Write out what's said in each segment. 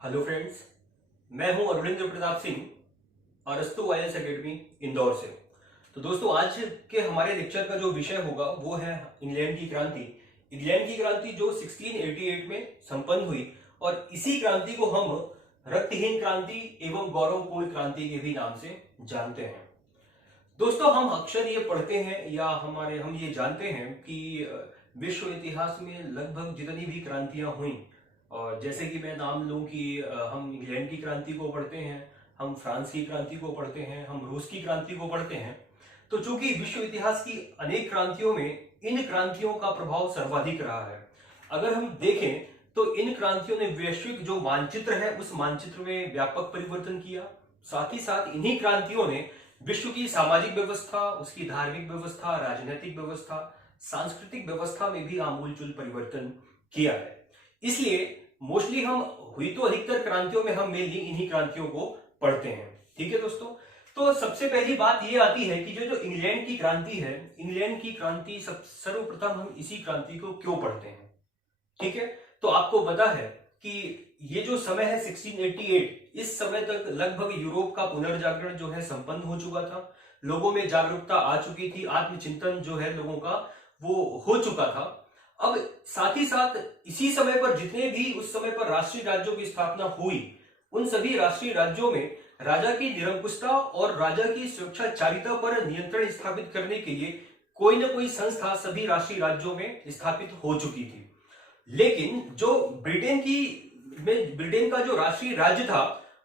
Hello friends, मैं हूं अरविंद्र प्रताप सिंह अरस्तु आईएएस एकेडमी इंदौर से। तो दोस्तों, आज के हमारे लेक्चर का जो विषय होगा वो है इंग्लैंड की क्रांति। इंग्लैंड की क्रांति जो 1688 में संपन्न हुई और इसी क्रांति को हम रक्तहीन क्रांति एवं गौरवपूर्ण क्रांति के भी नाम से जानते हैं। दोस्तों, हम अक्सर ये पढ़ते हैं या हम ये जानते हैं कि विश्व इतिहास में लगभग जितनी भी क्रांतियां हुई, और जैसे कि मैं नाम लूं कि हम इंग्लैंड की क्रांति को पढ़ते हैं, हम फ्रांस की क्रांति को पढ़ते हैं, हम रूस की क्रांति को पढ़ते हैं। तो चूंकि विश्व इतिहास की अनेक क्रांतियों में इन क्रांतियों का प्रभाव सर्वाधिक रहा है। अगर हम देखें तो इन क्रांतियों ने वैश्विक जो मानचित्र है उस मानचित्र में व्यापक परिवर्तन किया। साथ ही साथ इन्हीं क्रांतियों ने विश्व की सामाजिक व्यवस्था, उसकी धार्मिक व्यवस्था, राजनीतिक व्यवस्था, सांस्कृतिक व्यवस्था में भी आमूलचूल परिवर्तन किया है। इसलिए मोस्टली हम हुई तो अधिकतर क्रांतियों में हम मेनली इन्हीं क्रांतियों को पढ़ते हैं। ठीक है दोस्तों, तो सबसे पहली बात यह आती है कि जो इंग्लैंड की क्रांति है, इंग्लैंड की क्रांति सर्वप्रथम हम इसी क्रांति को क्यों पढ़ते हैं। ठीक है, तो आपको पता है कि ये जो समय है 1688, इस समय तक लगभग यूरोप का पुनर्जागरण जो है संपन्न हो चुका था। लोगों में जागरूकता आ चुकी थी, आत्मचिंतन जो है लोगों का वो हो चुका था। अब साथ ही साथ इसी समय पर जितने भी उस समय पर राष्ट्रीय राज्यों की स्थापना हुई, उन सभी राष्ट्रीय राज्यों में राजा की निरंकुशता और राजा की स्वेच्छाचारिता पर नियंत्रण स्थापित करने के लिए कोई ना कोई संस्था सभी राष्ट्रीय राज्यों में स्थापित हो चुकी थी। लेकिन जो ब्रिटेन का जो राष्ट्रीय राज्य था,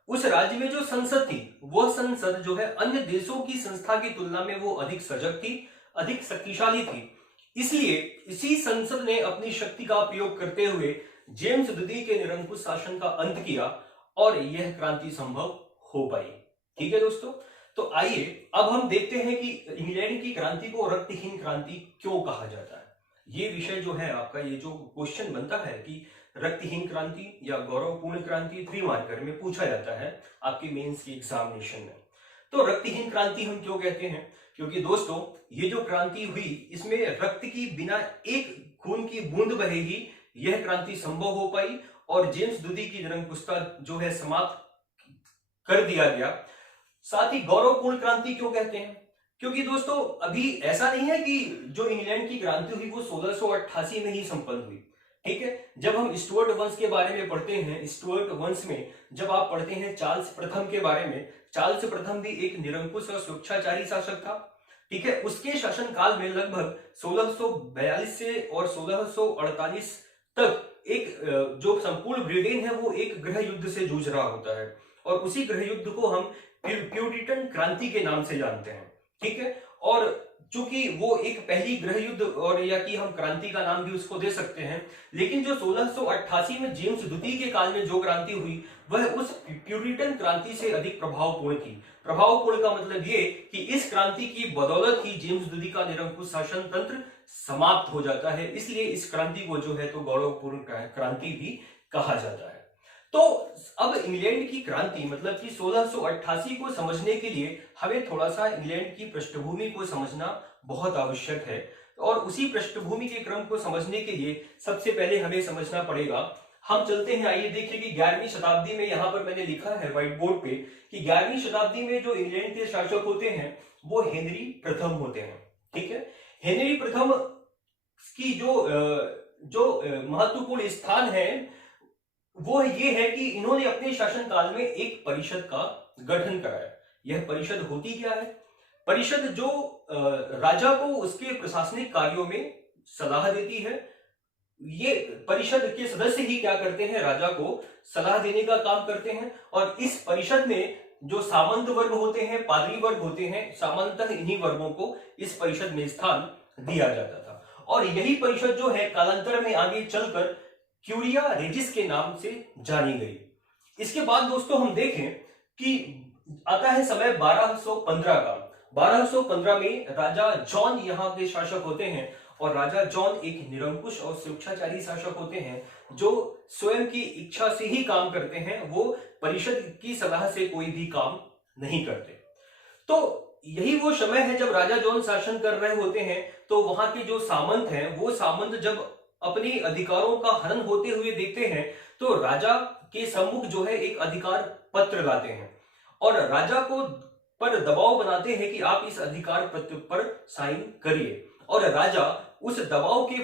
उस राज्य में जो संसद थी, वह संसद जो है अन्य देशों की संस्था की तुलना में वो अधिक सजग थी, अधिक शक्तिशाली थी। इसलिए इसी संसद ने अपनी शक्ति का प्रयोग करते हुए जेम्स द्वितीय के निरंकुश शासन का अंत किया और यह क्रांति संभव हो पाई। ठीक है दोस्तों, तो आइए अब हम देखते हैं कि इंग्लैंड की क्रांति को रक्तहीन क्रांति क्यों कहा जाता है। ये विषय जो है आपका, ये जो क्वेश्चन बनता है कि रक्तहीन क्रांति या गौरवपूर्ण क्रांति 3 मार्कर में पूछा जाता है आपके मेंस की एग्जामिनेशन में। तो रक्तहीन क्रांति हम क्यों कहते हैं? क्योंकि दोस्तों, ये जो क्रांति हुई इसमें रक्त की बिना एक खून की बूंद बहे ही यह क्रांति संभव हो पाई और जेम्स द्वितीय की निरंकुशता जो है समाप्त कर दिया गया। साथ ही गौरवपूर्ण क्रांति क्यों कहते हैं? क्योंकि दोस्तों, अभी ऐसा नहीं है कि जो इंग्लैंड की क्रांति हुई वो 1688 में ही संपन्न हुई। ठीक है, जब हम स्टुअर्ट वंश के बारे में पढ़ते हैं, स्टुअर्ट वंश में जब आप पढ़ते हैं चार्ल्स प्रथम के बारे में, चार्ल्स प्रथम भी एक निरंकुश और स्वेच्छाचारी शासक था। ठीक है, उसके शासन काल में लगभग 1642 से और 1648 तक एक जो संपूर्ण ब्रिटेन है वो एक गृह युद्ध से जूझ रहा होता है और उसी गृह युद्ध को हम प्यूरिटन क्रांति के नाम से जानते हैं। ठीक है, और चूंकि वो एक पहली गृह युद्ध और या कि हम क्रांति का नाम भी उसको दे सकते हैं, लेकिन जो 1688 में जेम्स द्वितीय के काल में जो क्रांति हुई वह उस प्यूरिटन क्रांति से अधिक प्रभावपूर्ण थी। प्रभावपूर्ण का मतलब ये कि इस क्रांति की बदौलत ही जेम्स द्वितीय का निरंकुश शासन तंत्र समाप्त हो जाता है। इसलिए इस क्रांति को जो है तो गौरवपूर्ण क्रांति भी कहा जाता है। तो अब इंग्लैंड की क्रांति मतलब कि 1688 को समझने के लिए हमें थोड़ा सा इंग्लैंड की पृष्ठभूमि को समझना बहुत आवश्यक है और उसी पृष्ठभूमि के क्रम को समझने के लिए सबसे पहले हमें समझना पड़ेगा। हम चलते हैं, आइए देखिए कि 11वीं शताब्दी में, यहां पर मैंने लिखा है व्हाइट बोर्ड पे कि 11वीं शताब्दी में जो इंग्लैंड के शासक होते हैं वो हेनरी प्रथम होते हैं। ठीक है, हेनरी प्रथम की जो महत्वपूर्ण स्थान है वो ये है कि इन्होंने अपने शासनकाल में एक परिषद का गठन कराया। यह परिषद होती क्या है? परिषद जो राजा को उसके प्रशासनिक कार्यों में सलाह देती है। ये परिषद के सदस्य ही क्या करते हैं? राजा को सलाह देने का काम करते हैं। और इस परिषद में जो सामंत वर्ग होते हैं, पादरी वर्ग होते हैं, सामान्यतः इन्हीं वर्गों को इस परिषद में स्थान दिया जाता था। और यही परिषद जो है कालांतर में आगे चलकर क्यूरिया रेजिस के नाम से जानी गई। इसके बाद दोस्तों हम देखें कि आता है समय 1215 का। 1215 में राजा जॉन यहाँ के शासक होते हैं और राजा जॉन एक निरंकुश और स्वेच्छाचारी शासक होते हैं जो स्वयं की इच्छा से ही काम करते हैं। वो परिषद की सलाह से कोई भी काम नहीं करते। तो यही वो समय है जब राजा जॉन शासन कर रहे होते हैं तो वहां के जो सामंत हैं वो सामंत जब अपने अधिकारों का हनन होते हुए देखते हैं तो राजा के सम्मुख जो है एक अधिकार पत्र लाते हैं और राजा को पर दबाव बनाते हैं कि आप इस अधिकार पत्र पर साइन करिए, और राजा उस दबाव के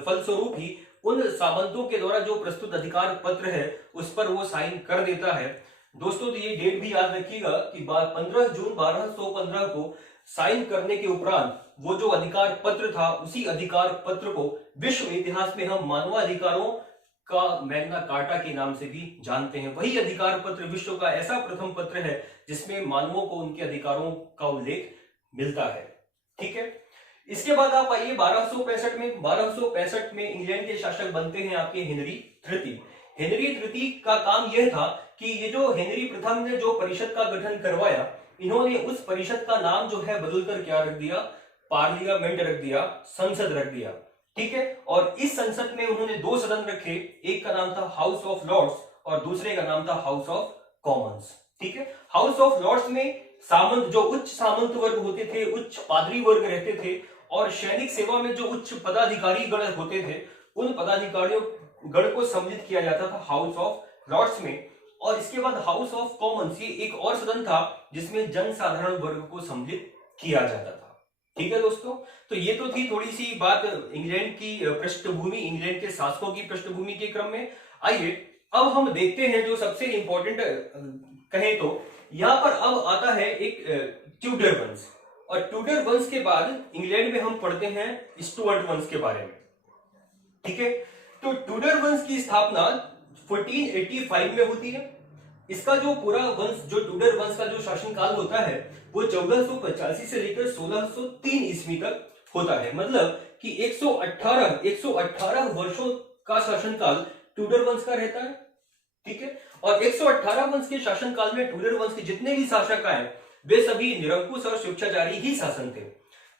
फलस्वरूप ही उन सामंतों के द्वारा जो प्रस्तुत अधिकार पत्र है उस पर वो साइन कर देता है। दोस्तों तो ये डेट भी याद रखिएगा कि 15 जून 1215 को साइन करने के उपरांत वो जो अधिकार पत्र था, उसी अधिकार पत्र को विश्व इतिहास में हम मानवाधिकारों का मैग्ना कार्टा के नाम से भी जानते हैं। वही अधिकार पत्र विश्व का ऐसा प्रथम पत्र है जिसमें मानवों को उनके अधिकारों का उल्लेख मिलता है। ठीक है, इसके बाद आप आइए 1265 में इंग्लैंड के शासक बनते हैं आपके हेनरी तृतीय। हेनरी तृतीय का काम यह था कि ये जो हेनरी प्रथम ने जो परिषद का गठन करवाया, इन्होंने उस परिषद का नाम जो है बदलकर क्या रख दिया, पार्लियामेंट रख दिया, संसद रख दिया। ठीक है, और इस संसद में उन्होंने दो सदन रखे, एक का नाम था हाउस ऑफ लॉर्ड्स और दूसरे का नाम था हाउस ऑफ कॉमन्स। ठीक है, हाउस ऑफ लॉर्ड्स में सामंत, जो उच्च सामंत वर्ग होते थे, उच्च पादरी वर्ग रहते थे, और सैनिक सेवा में जो उच्च पदाधिकारी गण होते थे, उन पदाधिकारियों गण को सम्मिलित किया जाता था हाउस ऑफ लॉर्ड्स में। और इसके बाद हाउस ऑफ कॉमन्स, ये एक और सदन था जिसमें जनसाधारण वर्ग को सम्मिलित किया जाता था। ठीक है दोस्तों, तो ये तो थी थोड़ी सी बात इंग्लैंड की पृष्ठभूमि, इंग्लैंड के शासकों की पृष्ठभूमि के क्रम में। आइए अब हम देखते हैं जो सबसे इंपॉर्टेंट कहें तो यहां पर अब आता है एक ट्यूडर वंश, और ट्यूडर वंश के बाद इंग्लैंड में हम पढ़ते हैं स्टुअर्ट वंश के बारे में। ठीक है, तो ट्यूडर वंश की स्थापना 1485 में होती है। इसका जो पूरा वंश, जो ट्यूडर वंश का जो शासनकाल होता है वो 1485 से लेकर 1603 ईस्वी तक होता है। मतलब कि 118 वर्षों का शासनकाल ट्यूडर वंश का रहता है। ठीक है, और 118 वंश के शासनकाल में ट्यूडर वंश के जितने भी शासक आए वे सभी निरंकुश और स्वेच्छाचारी ही शासन थे।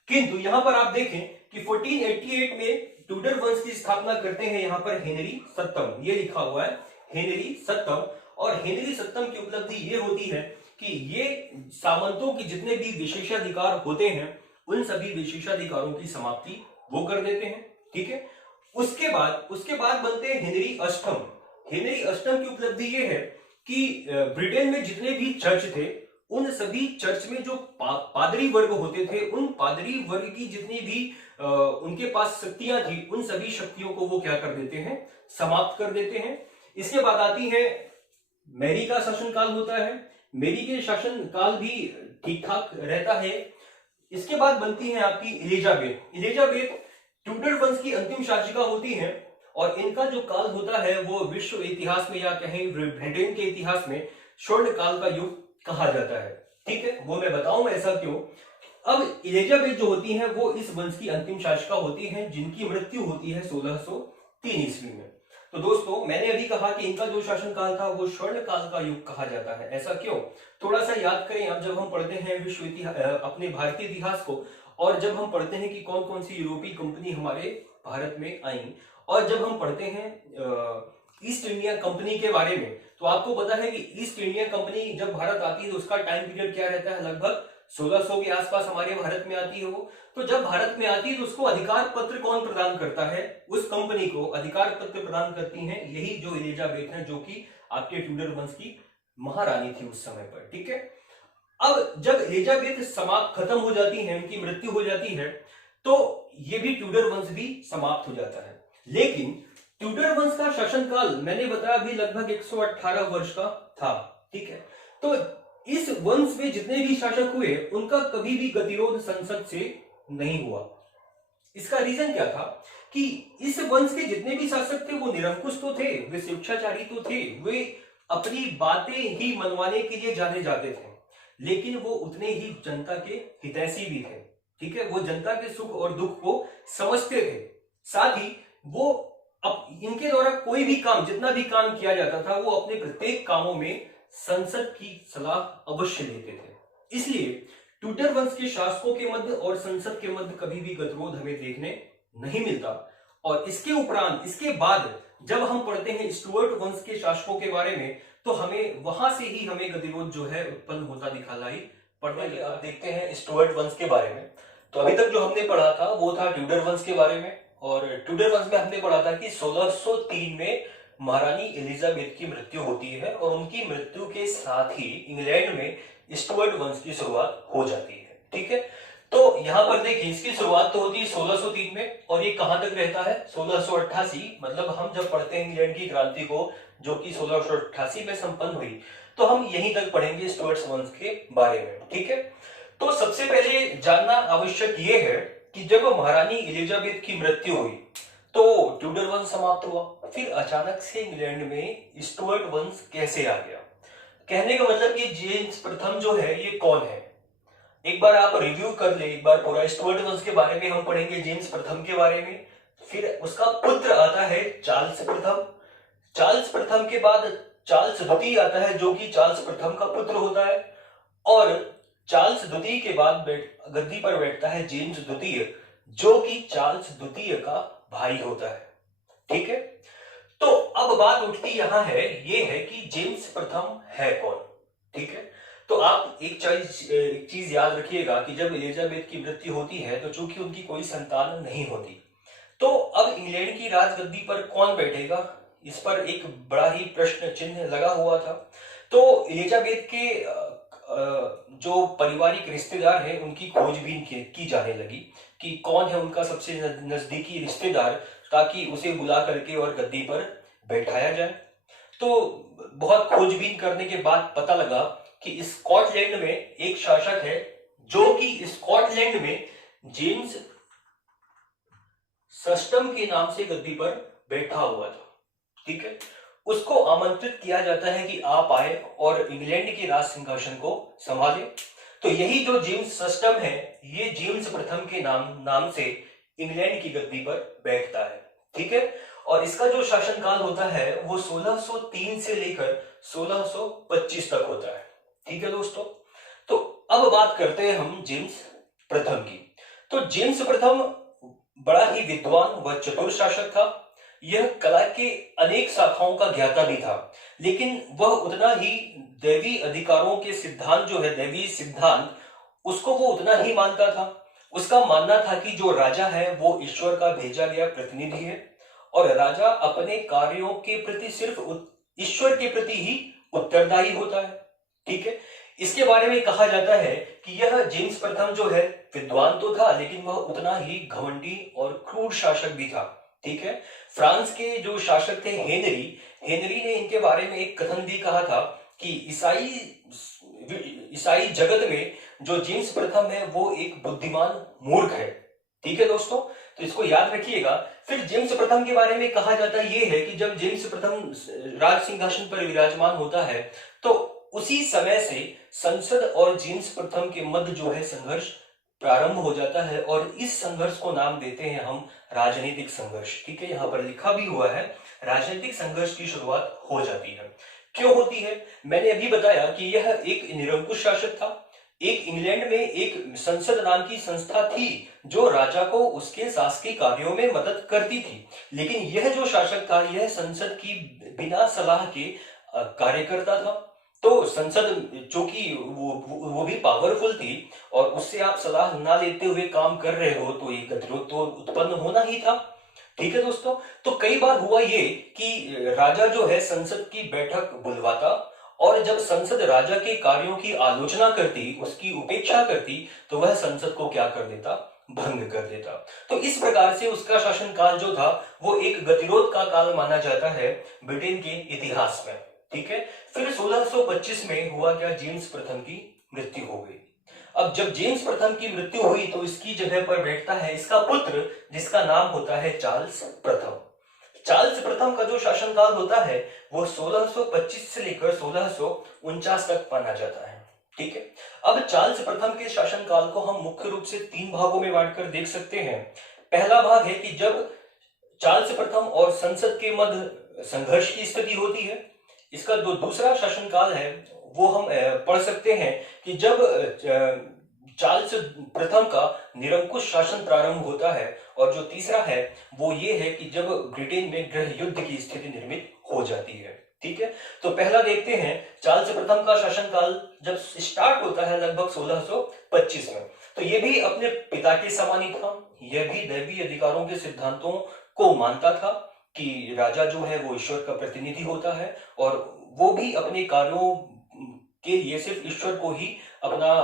किंतु यहां पर आप देखें कि 1488 में ट्यूडर वंश की स्थापना करते हैं यहां पर हेनरी सप्तम, ये लिखा हुआ है हेनरी सप्तम। और हेनरी सप्तम की उपलब्धि ये होती है कि ये सामंतों के जितने भी विशेषाधिकार होते हैं उन सभी विशेषाधिकारों की समाप्ति वो कर देते हैं। ठीक है, उसके बाद बनते हैं हेनरी अष्टम। हेनरी अष्टम की उपलब्धि ये है कि ब्रिटेन में जितने भी चर्च थे उन सभी चर्च में जो पादरी वर्ग होते थे, उन पादरी वर्ग की जितनी भी उनके पास शक्तियां थी, उन सभी शक्तियों को वो क्या कर देते हैं, समाप्त कर देते हैं। इसके बाद आती है मैरी का शासनकाल होता है। मैरी के शासनकाल भी ठीक ठाक रहता है। इसके बाद बनती है आपकी एलिजाबेथ। एलिजाबेथ ट्यूडर वंश की अंतिम शासिका होती है और इनका जो काल होता है वो विश्व इतिहास में या कहें ब्रिटेन के इतिहास में स्वर्ण काल का युग कहा जाता है। ठीक है, वो मैं बताऊं ऐसा क्यों। अब एलिजाबेथ जो होती है वो इस वंश की अंतिम शासिका होती है जिनकी मृत्यु होती है 1603 ईस्वी में। तो दोस्तों मैंने अभी कहा कि इनका जो शासनकाल था वो स्वर्ण काल का युग कहा जाता है। ऐसा क्यों, थोड़ा सा याद करें। अब जब हम पढ़ते हैं विश्व इतिहास, अपने भारतीय इतिहास को, और जब हम पढ़ते हैं कि कौन कौन सी यूरोपीय कंपनी हमारे भारत में आई, और जब हम पढ़ते हैं ईस्ट इंडिया कंपनी के बारे में, तो आपको पता है कि ईस्ट इंडिया कंपनी जब भारत आती है तो उसका टाइम पीरियड क्या रहता है, लगभग 1600 के आसपास हमारे भारत में आती है वो। तो जब भारत में आती है तो उसको अधिकार पत्र कौन प्रदान करता है, उस कंपनी को अधिकार पत्र प्रदान करती हैं यही जो एलिजाबेथ है, जो कि आपके ट्यूडर वंश की महारानी थी उस समय पर। ठीक है, अब जब एलिजाबेथ समाप्त खत्म हो जाती है, उनकी मृत्यु हो जाती है, तो ये भी ट्यूडर वंश भी समाप्त हो जाता है। लेकिन ट्यूडर वंश का शासनकाल मैंने बताया अभी लगभग 118 वर्ष का था। ठीक है, तो इस वंश में जितने भी शासक हुए उनका कभी भी गतिरोध संसद से नहीं हुआ। इसका रीजन क्या था कि इस वंश के जितने भी शासक थे वो निरंकुश तो थे, वे स्वेच्छाचारी तो थे, वे अपनी बातें ही मनवाने के लिए जाने जाते थे, लेकिन वो उतने ही जनता के हितैषी भी थे। ठीक है, वो जनता के सुख और दुख को समझते थे। साथ ही वो अब इनके द्वारा कोई भी काम, जितना भी काम किया जाता था, वो अपने प्रत्येक कामों में संसद की सलाह अवश्य लेते थे। इसलिए ट्यूडर वंश के शासकों के मध्य और संसद के मध्य कभी भी गतिरोध हमें देखने नहीं मिलता। और इसके उपरांत, इसके बाद जब हम पढ़ते हैं स्टुअर्ट वंश के शासकों के बारे में, तो हमें वहां से ही हमें गतिरोध जो है उत्पन्न होता दिखाई पड़ता है। अब देखते हैं स्टुअर्ट वंश के बारे में। तो अभी तक जो हमने पढ़ा था वो था ट्यूडर वंश के बारे में, और ट्यूडर वंश में हमने पढ़ा था कि 1603 में महारानी एलिजाबेथ की मृत्यु होती है और उनकी मृत्यु के साथ ही इंग्लैंड में स्टुअर्ट वंश की शुरुआत हो जाती है। ठीक है, तो यहां पर देखिए इसकी शुरुआत तो होती है 1603 में और ये कहां तक रहता है 1688, मतलब हम जब पढ़ते हैं इंग्लैंड की क्रांति को जो कि 1688 में संपन्न हुई, तो हम यहीं तक पढ़ेंगे स्टुअर्ट वंश के बारे में। ठीक है, तो सबसे पहले जानना आवश्यक ये है कि जब महारानी एलिजाबेथ की मृत्यु हुई तो ट्यूडर वंश समाप्त हुआ, फिर अचानक से इंग्लैंड में स्टुअर्ट वंश कैसे आ गया। कहने का मतलब कि जेम्स प्रथम जो है ये कौन है, एक बार आप रिव्यू कर ले, एक बार पूरा स्टुअर्ट वंश के बारे में हम पढ़ेंगे, जेम्स प्रथम के बारे में, फिर उसका पुत्र आता है चार्ल्स प्रथम, चार्ल्स प्रथम के बाद चार्ल्स द्वितीय आता है जो कि चार्ल्स प्रथम का पुत्र होता है, और चार्ल्स द्वितीय के बाद गद्दी पर बैठता है जेम्स द्वितीय जो कि चार्ल्स द्वितीय का भाई होता है। ठीक है, तो अब बात उठती यहां है, ये है कि जेम्स प्रथम है कौन। ठीक है, तो आप एक चीज याद रखिएगा कि जब एलिजाबेथ की मृत्यु होती है तो चूंकि उनकी कोई संतान नहीं होती, तो अब इंग्लैंड की राजगद्दी पर कौन बैठेगा, इस पर एक बड़ा ही प्रश्न चिन्ह लगा हुआ था। तो एलिजाबेथ के जो पारिवारिक रिश्तेदार हैं उनकी खोजबीन की जाने लगी कि कौन है उनका सबसे नजदीकी रिश्तेदार, ताकि उसे बुला करके और गद्दी पर बैठाया जाए। तो बहुत खोजबीन करने के बाद पता लगा कि स्कॉटलैंड में एक शासक है जो कि स्कॉटलैंड में जेम्स सस्टम के नाम से गद्दी पर बैठा हुआ था। ठीक है, उसको आमंत्रित किया जाता है कि आप आए और इंग्लैंड के राज सिंहासन को संभाले। तो यही जो जेम्स सस्टम है ये जेम्स प्रथम के नाम से इंग्लैंड की गद्दी पर बैठता है। ठीक है, और इसका जो शासनकाल होता है वो 1603 से लेकर 1625 तक होता है। ठीक है दोस्तों, तो अब बात करते हैं हम जेम्स प्रथम की। तो जेम्स प्रथम बड़ा ही विद्वान व चतुर शासक था। यह कला के अनेक शाखाओं का ज्ञाता भी था, लेकिन वह उतना ही दैवी अधिकारों के सिद्धांत जो है दैवी सिद्धांत, उसको वो उतना ही मानता था। उसका मानना था कि जो राजा है वो ईश्वर का भेजा गया प्रतिनिधि है और राजा अपने कार्यों के प्रति सिर्फ ईश्वर के प्रति ही उत्तरदायी होता है। ठीक है, इसके बारे में कहा जाता है कि यह जेम्स प्रथम जो है विद्वान तो था लेकिन वह उतना ही घमंडी और क्रूर शासक भी था। ठीक है, फ्रांस के जो शासक थे हेनरी ने इनके बारे में एक कथन भी कहा था कि ईसाई जगत में जो जेम्स प्रथम है वो एक बुद्धिमान मूर्ख है। ठीक है दोस्तों, तो इसको याद रखिएगा। फिर जेम्स प्रथम के बारे में कहा जाता ये है कि जब जेम्स प्रथम राज सिंहासन पर विराजमान होता है तो उसी समय से संसद और जेम्स प्रथम के मध्य जो है संघर्ष प्रारंभ हो जाता है और इस संघर्ष को नाम देते हैं हम राजनीतिक संघर्ष। ठीक है, यहाँ पर लिखा भी हुआ है राजनीतिक संघर्ष की शुरुआत हो जाती है। क्यों होती है, मैंने अभी बताया कि यह एक निरंकुश शासक था। एक इंग्लैंड में एक संसद नाम की संस्था थी जो राजा को उसके शासकीय कार्यों में मदद करती थी, लेकिन यह जो शासक था यह संसद की बिना सलाह के कार्यकर्ता था। तो संसद चूंकि वो भी पावरफुल थी और उससे आप सलाह ना लेते हुए काम कर रहे हो तो ये गतिरोध तो उत्पन्न होना ही था। ठीक है दोस्तों, तो कई बार हुआ ये कि राजा जो है संसद की बैठक बुलवाता और जब संसद राजा के कार्यों की आलोचना करती, उसकी उपेक्षा करती, तो वह संसद को क्या कर देता, भंग कर देता। तो इस प्रकार से उसका शासनकाल जो था वो एक गतिरोध का काल माना जाता है ब्रिटेन के इतिहास में। ठीक है, फिर 1625 में हुआ क्या, जेम्स प्रथम की मृत्यु हो गई। अब जब जेम्स प्रथम की मृत्यु हुई तो इसकी जगह पर बैठता है इसका पुत्र जिसका नाम होता है चार्ल्स प्रथम। चार्ल्स प्रथम का जो शासनकाल होता है वो 1625 से लेकर 1649 तक माना जाता है। ठीक है, अब चार्ल्स प्रथम के शासनकाल को हम मुख्य रूप से 3 भागों में बांटकर देख सकते हैं। पहला भाग है कि जब चार्ल्स प्रथम और संसद के मध्य संघर्ष की स्थिति होती है। इसका जो दूसरा शासनकाल है वो हम पढ़ सकते हैं कि जब चार्ल्स प्रथम का निरंकुश शासन प्रारंभ होता है, और जो तीसरा है वो ये है कि जब ब्रिटेन में गृह युद्ध की स्थिति निर्मित हो जाती है। ठीक है, तो पहला देखते हैं चार्ल्स प्रथम का शासनकाल जब स्टार्ट होता है लगभग 1625 में, तो ये भी अपने पिता के समान ही था। यह भी दैवीय अधिकारों के सिद्धांतों को मानता था कि राजा जो है वो ईश्वर का प्रतिनिधि होता है और वो भी अपने कार्यों के लिए सिर्फ ईश्वर को ही अपना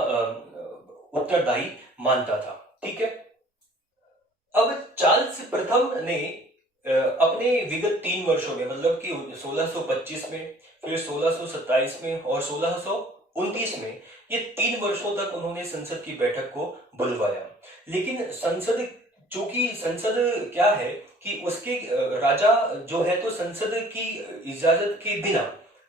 उत्तरदायी मानता था। ठीक है। अब चार्ल्स प्रथम ने अपने विगत 3 वर्षों में, मतलब कि 1625 में, फिर 1627 में और 1629 में, ये 3 वर्षों तक उन्होंने संसद की बैठक को बुलवाया। लेकिन संसद, चूंकि संसद क्या है कि उसके राजा जो है तो संसद की इजाजत के बिना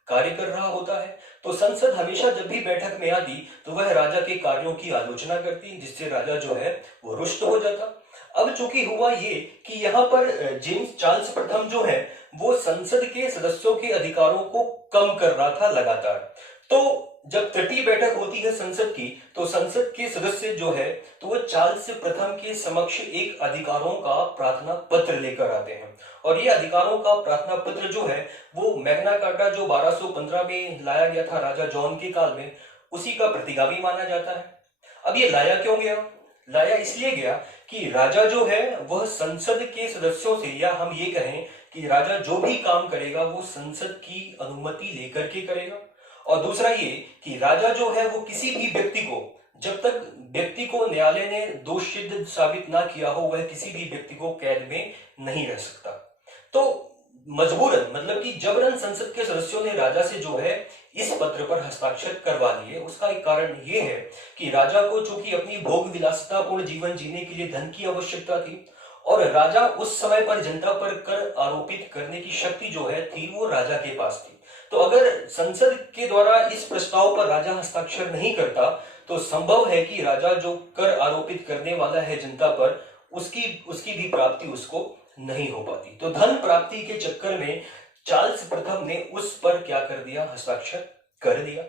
कार्य कर रहा होता है, तो संसद हमेशा जब भी बैठक में आती तो वह राजा के कार्यों की आलोचना करती, जिससे राजा जो है वो रुष्ट हो जाता। अब चूंकि हुआ ये कि यहाँ पर जेम्स चार्ल्स प्रथम जो है वो संसद के सदस्यों के अधिकारों को कम कर रहा था लगातार। तो जब तटीय बैठक होती है संसद की, तो संसद के सदस्य जो है तो वो चार्ल्स प्रथम के समक्ष एक अधिकारों का प्रार्थना पत्र लेकर आते हैं, और ये अधिकारों का प्रार्थना पत्र जो है वो मैग्ना कार्टा जो 1215 में लाया गया था राजा जॉन के काल में, उसी का प्रतिगामी माना जाता है। अब ये लाया क्यों गया? लाया इसलिए गया कि राजा जो है वह संसद के सदस्यों से, या हम ये कहें कि राजा जो भी काम करेगा वो संसद की अनुमति लेकर के करेगा। और दूसरा ये कि राजा जो है वो किसी भी व्यक्ति को, जब तक व्यक्ति को न्यायालय ने दोषसिद्ध साबित ना किया हो, वह किसी भी व्यक्ति को कैद में नहीं रह सकता। तो मजबूरन, मतलब कि जबरन संसद के सदस्यों ने राजा से जो है इस पत्र पर हस्ताक्षर करवा लिए। उसका एक कारण ये है कि राजा को चूंकि अपनी भोग विलासितापूर्ण जीवन जीने के लिए धन की आवश्यकता थी, और राजा उस समय पर जनता पर कर आरोपित करने की शक्ति जो है थी वो राजा के पास थी। तो अगर संसद के द्वारा इस प्रस्ताव पर राजा हस्ताक्षर नहीं करता तो संभव है कि राजा जो कर आरोपित करने वाला है जनता पर, उसकी भी प्राप्ति उसको नहीं हो पाती। तो धन प्राप्ति के चक्कर में चार्ल्स प्रथम ने उस पर क्या कर दिया? हस्ताक्षर कर दिया।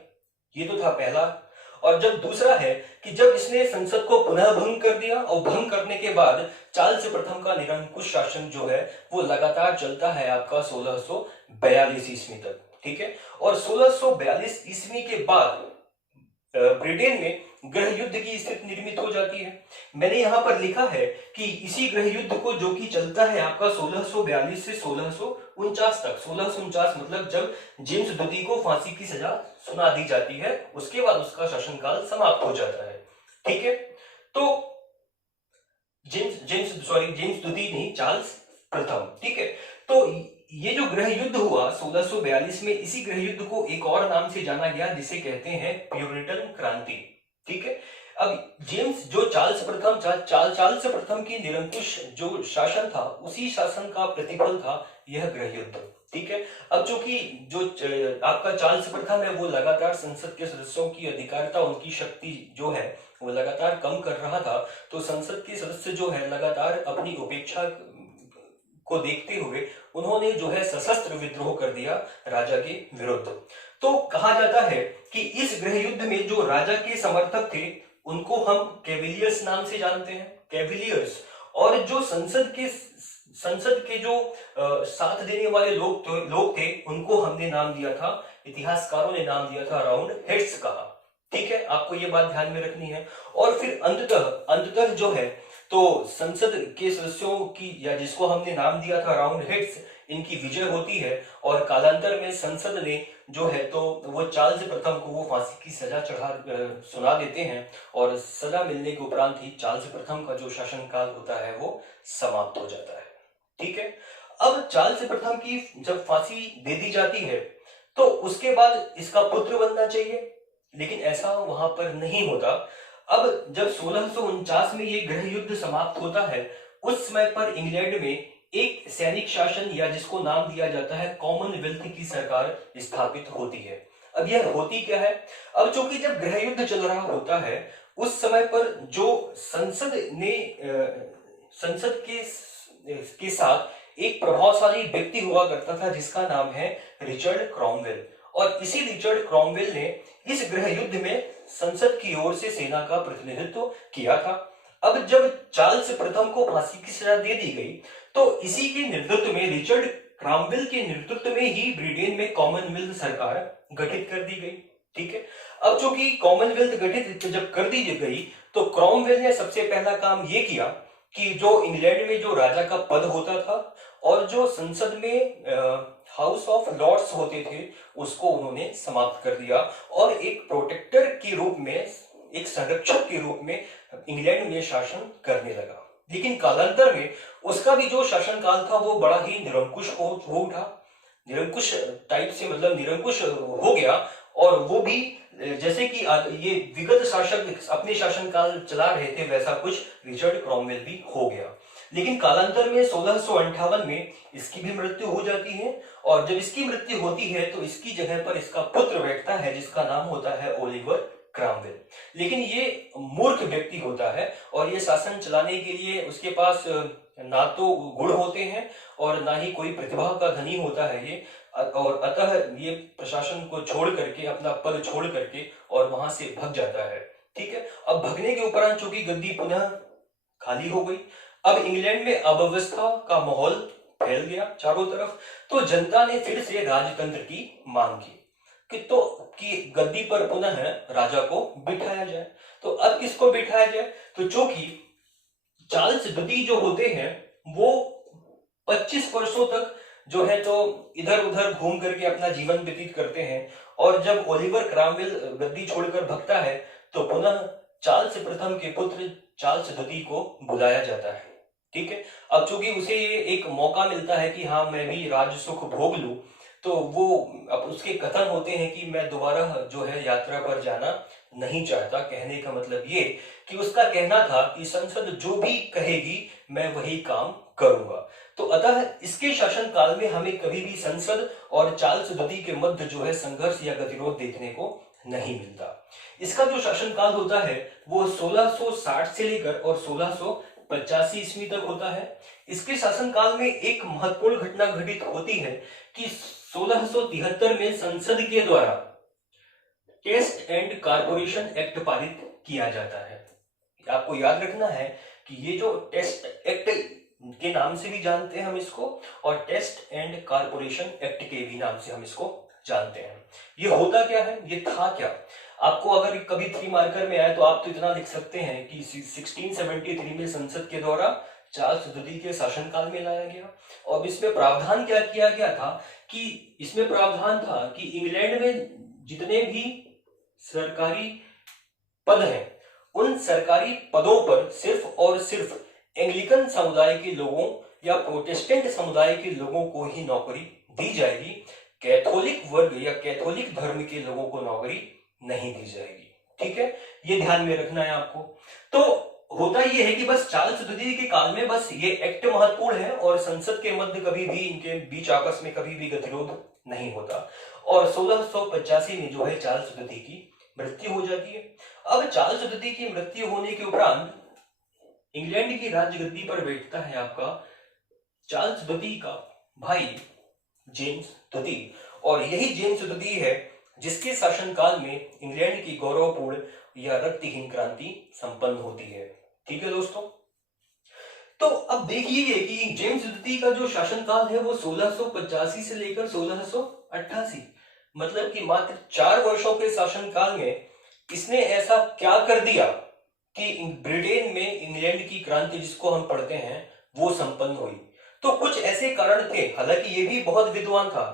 ये तो था पहला। और जब दूसरा है कि जब इसने संसद को पुनः भंग कर दिया, और भंग करने के बाद चार्ल्स प्रथम का निरंकुश शासन जो है वो लगातार चलता है आपका 1642 ईस्वी तक। ठीक है। और 1642 ईस्वी के बाद ब्रिटेन में गृह युद्ध की स्थिति निर्मित हो जाती है। मैंने यहाँ पर लिखा है कि इसी गृह युद्ध को, जो कि चलता है आपका 1642 से 1649 तक, 1649 मतलब जब जेम्स द्वितीय को फांसी की सजा सुना दी जाती है, उसके बाद उसका शासनकाल समाप्त हो जाता है। ठीक है। तो जेम्स द्वितीय नहीं, चार्ल्स प्रथम। ठीक है। तो ये जो गृह युद्ध हुआ 1642 में, इसी गृह युद्ध को एक और नाम से जाना गया जिसे कहते हैं प्यूरिटन क्रांति। ठीक है। अब जेम्स जो चार्ल्स प्रथम की निरंकुश जो शासन था, उसी शासन का प्रतिफल था यह गृह युद्ध। ठीक है। अब चूंकि जो आपका चार्ल्स प्रथम है वो लगातार संसद के सदस्यों की अधिकारिता, उनकी शक्ति जो है वो लगातार कम कर रहा था, तो संसद के सदस्य जो है लगातार अपनी उपेक्षा को देखते हुए उन्होंने जो है सशस्त्र विद्रोह कर दिया राजा के विरुद्ध। तो कहा जाता है कि इस गृह युद्ध में जो राजा के समर्थक थे उनको हम कैविलियर्स नाम से जानते हैं, कैविलियर्स। और जो संसद के जो साथ देने वाले लोग थे उनको हमने नाम दिया था, इतिहासकारों ने नाम दिया था राउंड हेड्स कहा। ठीक है। आपको ये बात ध्यान में रखनी है। और फिर अंततः जो है तो संसद के सदस्यों की, या जिसको हमने नाम दिया था राउंड हेड्स, इनकी विजय होती है, और कालांतर में संसद ने जो है तो वो चार्ल्स प्रथम को वो फांसी की सजा सुना देते हैं, और सजा मिलने के उपरांत ही चार्ल्स प्रथम का जो शासनकाल होता है वो समाप्त हो जाता है। ठीक है। अब चार्ल्स प्रथम की जब फांसी दे दी जाती है तो उसके बाद इसका पुत्र बनना चाहिए, लेकिन ऐसा वहां पर नहीं होता। अब जब 1649 में ये गृह युद्ध समाप्त होता है, उस समय पर इंग्लैंड में एक सैनिक शासन, या जिसको नाम दिया जाता है कॉमनवेल्थ की सरकार स्थापित होती है। अब यह होती क्या है? अब चूंकि जब गृह युद्ध चल रहा होता है उस समय पर जो संसद के साथ एक प्रभावशाली व्यक्ति हुआ करता था जिसका नाम है रिचर्ड क्रॉमवेल, और इसी रिचर्ड क्रॉमवेल ने इस गृह युद्ध में संसद की ओर से सेना का प्रतिनिधित्व किया था। अब जब चार्ल्स प्रथम को फांसी की सजा दे दी गई तो इसी के नेतृत्व में, रिचर्ड क्रॉमवेल के नेतृत्व में ही ब्रिटेन में कॉमनवेल्थ सरकार गठित कर दी गई। ठीक है। अब चूंकि कॉमनवेल्थ गठित जब कर दी गई तो क्रॉमवेल ने सबसे पहला काम ये किया कि जो इंग्लैंड में जो राजा का पद होता था और जो संसद में हाउस ऑफ लॉर्ड्स होते थे उसको उन्होंने समाप्त कर दिया और एक प्रोटेक्टर के रूप में, एक संरक्षक के रूप में इंग्लैंड में शासन करने लगा। लेकिन कालांतर में उसका भी जो शासनकाल था वो बड़ा ही निरंकुश हो उठा, निरंकुश टाइप से, मतलब निरंकुश हो गया। और वो भी जैसे कि ये विगत शासक अपने शासनकाल चला रहे थे वैसा कुछ रिचर्ड क्रॉमवेल भी हो गया। लेकिन कालांतर में 1658 में इसकी भी मृत्यु हो जाती है और जब इसकी मृत्यु होती है तो इसकी जगह पर इसका पुत्र बैठता है जिसका नाम होता है ओलिवर क्रॉमवेल। लेकिन ये मूर्ख व्यक्ति होता है और ये शासन चलाने के लिए उसके पास ना तो गुण होते हैं और ना ही कोई प्रतिभा का धनी होता है ये, और अतः ये प्रशासन को छोड़ करके, अपना पद छोड़ करके और वहां से भग जाता है। ठीक है, अब भगने के उपरांत चूंकि गद्दी पुनः खाली हो गई, अब इंग्लैंड में अव्यवस्था का माहौल फैल गया चारों तरफ, तो जनता ने फिर से राजतंत्र की मांग की कि गद्दी पर पुनः राजा को बिठाया जाए। तो अब किसको बिठाया जाए? तो चूंकि चार्ल्स द्वितीय जो होते हैं वो 25 वर्षों तक जो है तो इधर उधर घूम करके अपना जीवन व्यतीत करते हैं और जब ओलिवर क्रॉमवेल गद्दी छोड़कर भगता है तो पुनः चार्ल्स प्रथम के पुत्र चार्ल्स द्वितीय को बुलाया जाता है। ठीक है, अब चूंकि उसे ये एक मौका मिलता है कि हाँ मैं भी राज सुख भोग लूं, तो वो अब उसके कथन होते हैं कि मैं दोबारा जो है यात्रा पर जाना नहीं चाहता। कहने का मतलब ये कि उसका कहना था कि संसद जो भी कहेगी मैं वही काम करूंगा। तो अतः इसके शासनकाल में हमें कभी भी संसद और चार्ल्स द्वितीय के मध्य जो है संघर्ष या गतिरोध देखने को नहीं मिलता। इसका जो शासनकाल होता है वो 1660 से लेकर और 1685 ईस्वी तक होता है। इसके शासनकाल में एक महत्वपूर्ण घटना घटित होती है कि 1673 में संसद के द्वारा टेस्ट एंड कारपोरेशन एक्ट पारित किया जाता है। आपको याद रखना है कि ये जो टेस्ट एक्ट के नाम से भी जानते हैं हम इसको और टेस्ट एंड कारपोरेशन एक्ट के भी नाम से हम इसको जानते हैं। ये होता क्या है, ये था क्या? आपको अगर कभी 3 मार्कर में आए तो आप तो इतना लिख सकते हैं कि 1673 में संसद के द्वारा चार्ल्स द्वितीय के शासनकाल में लाया गया। और इसमें प्रावधान क्या किया गया था कि इसमें प्रावधान था कि इंग्लैंड में जितने भी सरकारी पद हैं उन सरकारी पदों पर सिर्फ और सिर्फ एंग्लिकन समुदाय के लोगों या प्रोटेस्टेंट समुदाय के लोगों को ही नौकरी दी जाएगी। कैथोलिक वर्ग या कैथोलिक धर्म के लोगों को नौकरी नहीं दी जाएगी। ठीक है, ये ध्यान में रखना है आपको। तो होता ये है कि बस चार्ल्स द्वितीय के काल में बस ये एक्ट महत्वपूर्ण है और संसद के मध्य कभी भी इनके बीच आपस में कभी भी गतिरोध नहीं होता। और 1685 में जो है चार्ल्स द्वितीय की मृत्यु हो जाती है। अब चार्ल्स द्वितीय की मृत्यु होने के उपरांत इंग्लैंड की राजगद्दी पर बैठता है आपका चार्ल्स द्वितीय का भाई जेम्स द्वितीय, और यही जेम्स द्वितीय है जिसके शासनकाल में इंग्लैंड की गौरवपूर्ण या रक्तहीन क्रांति संपन्न होती है। ठीक है दोस्तों, तो अब देखिए कि जेम्स द्वितीय का जो शासनकाल है वो 1685 से लेकर 1688, मतलब कि मात्र 4 वर्षों के शासनकाल में इसने ऐसा क्या कर दिया कि ब्रिटेन में इंग्लैंड की क्रांति जिसको हम पढ़ते हैं वो संपन्न हुई। तो कुछ ऐसे कारण थे, हालांकि ये भी बहुत विद्वान था।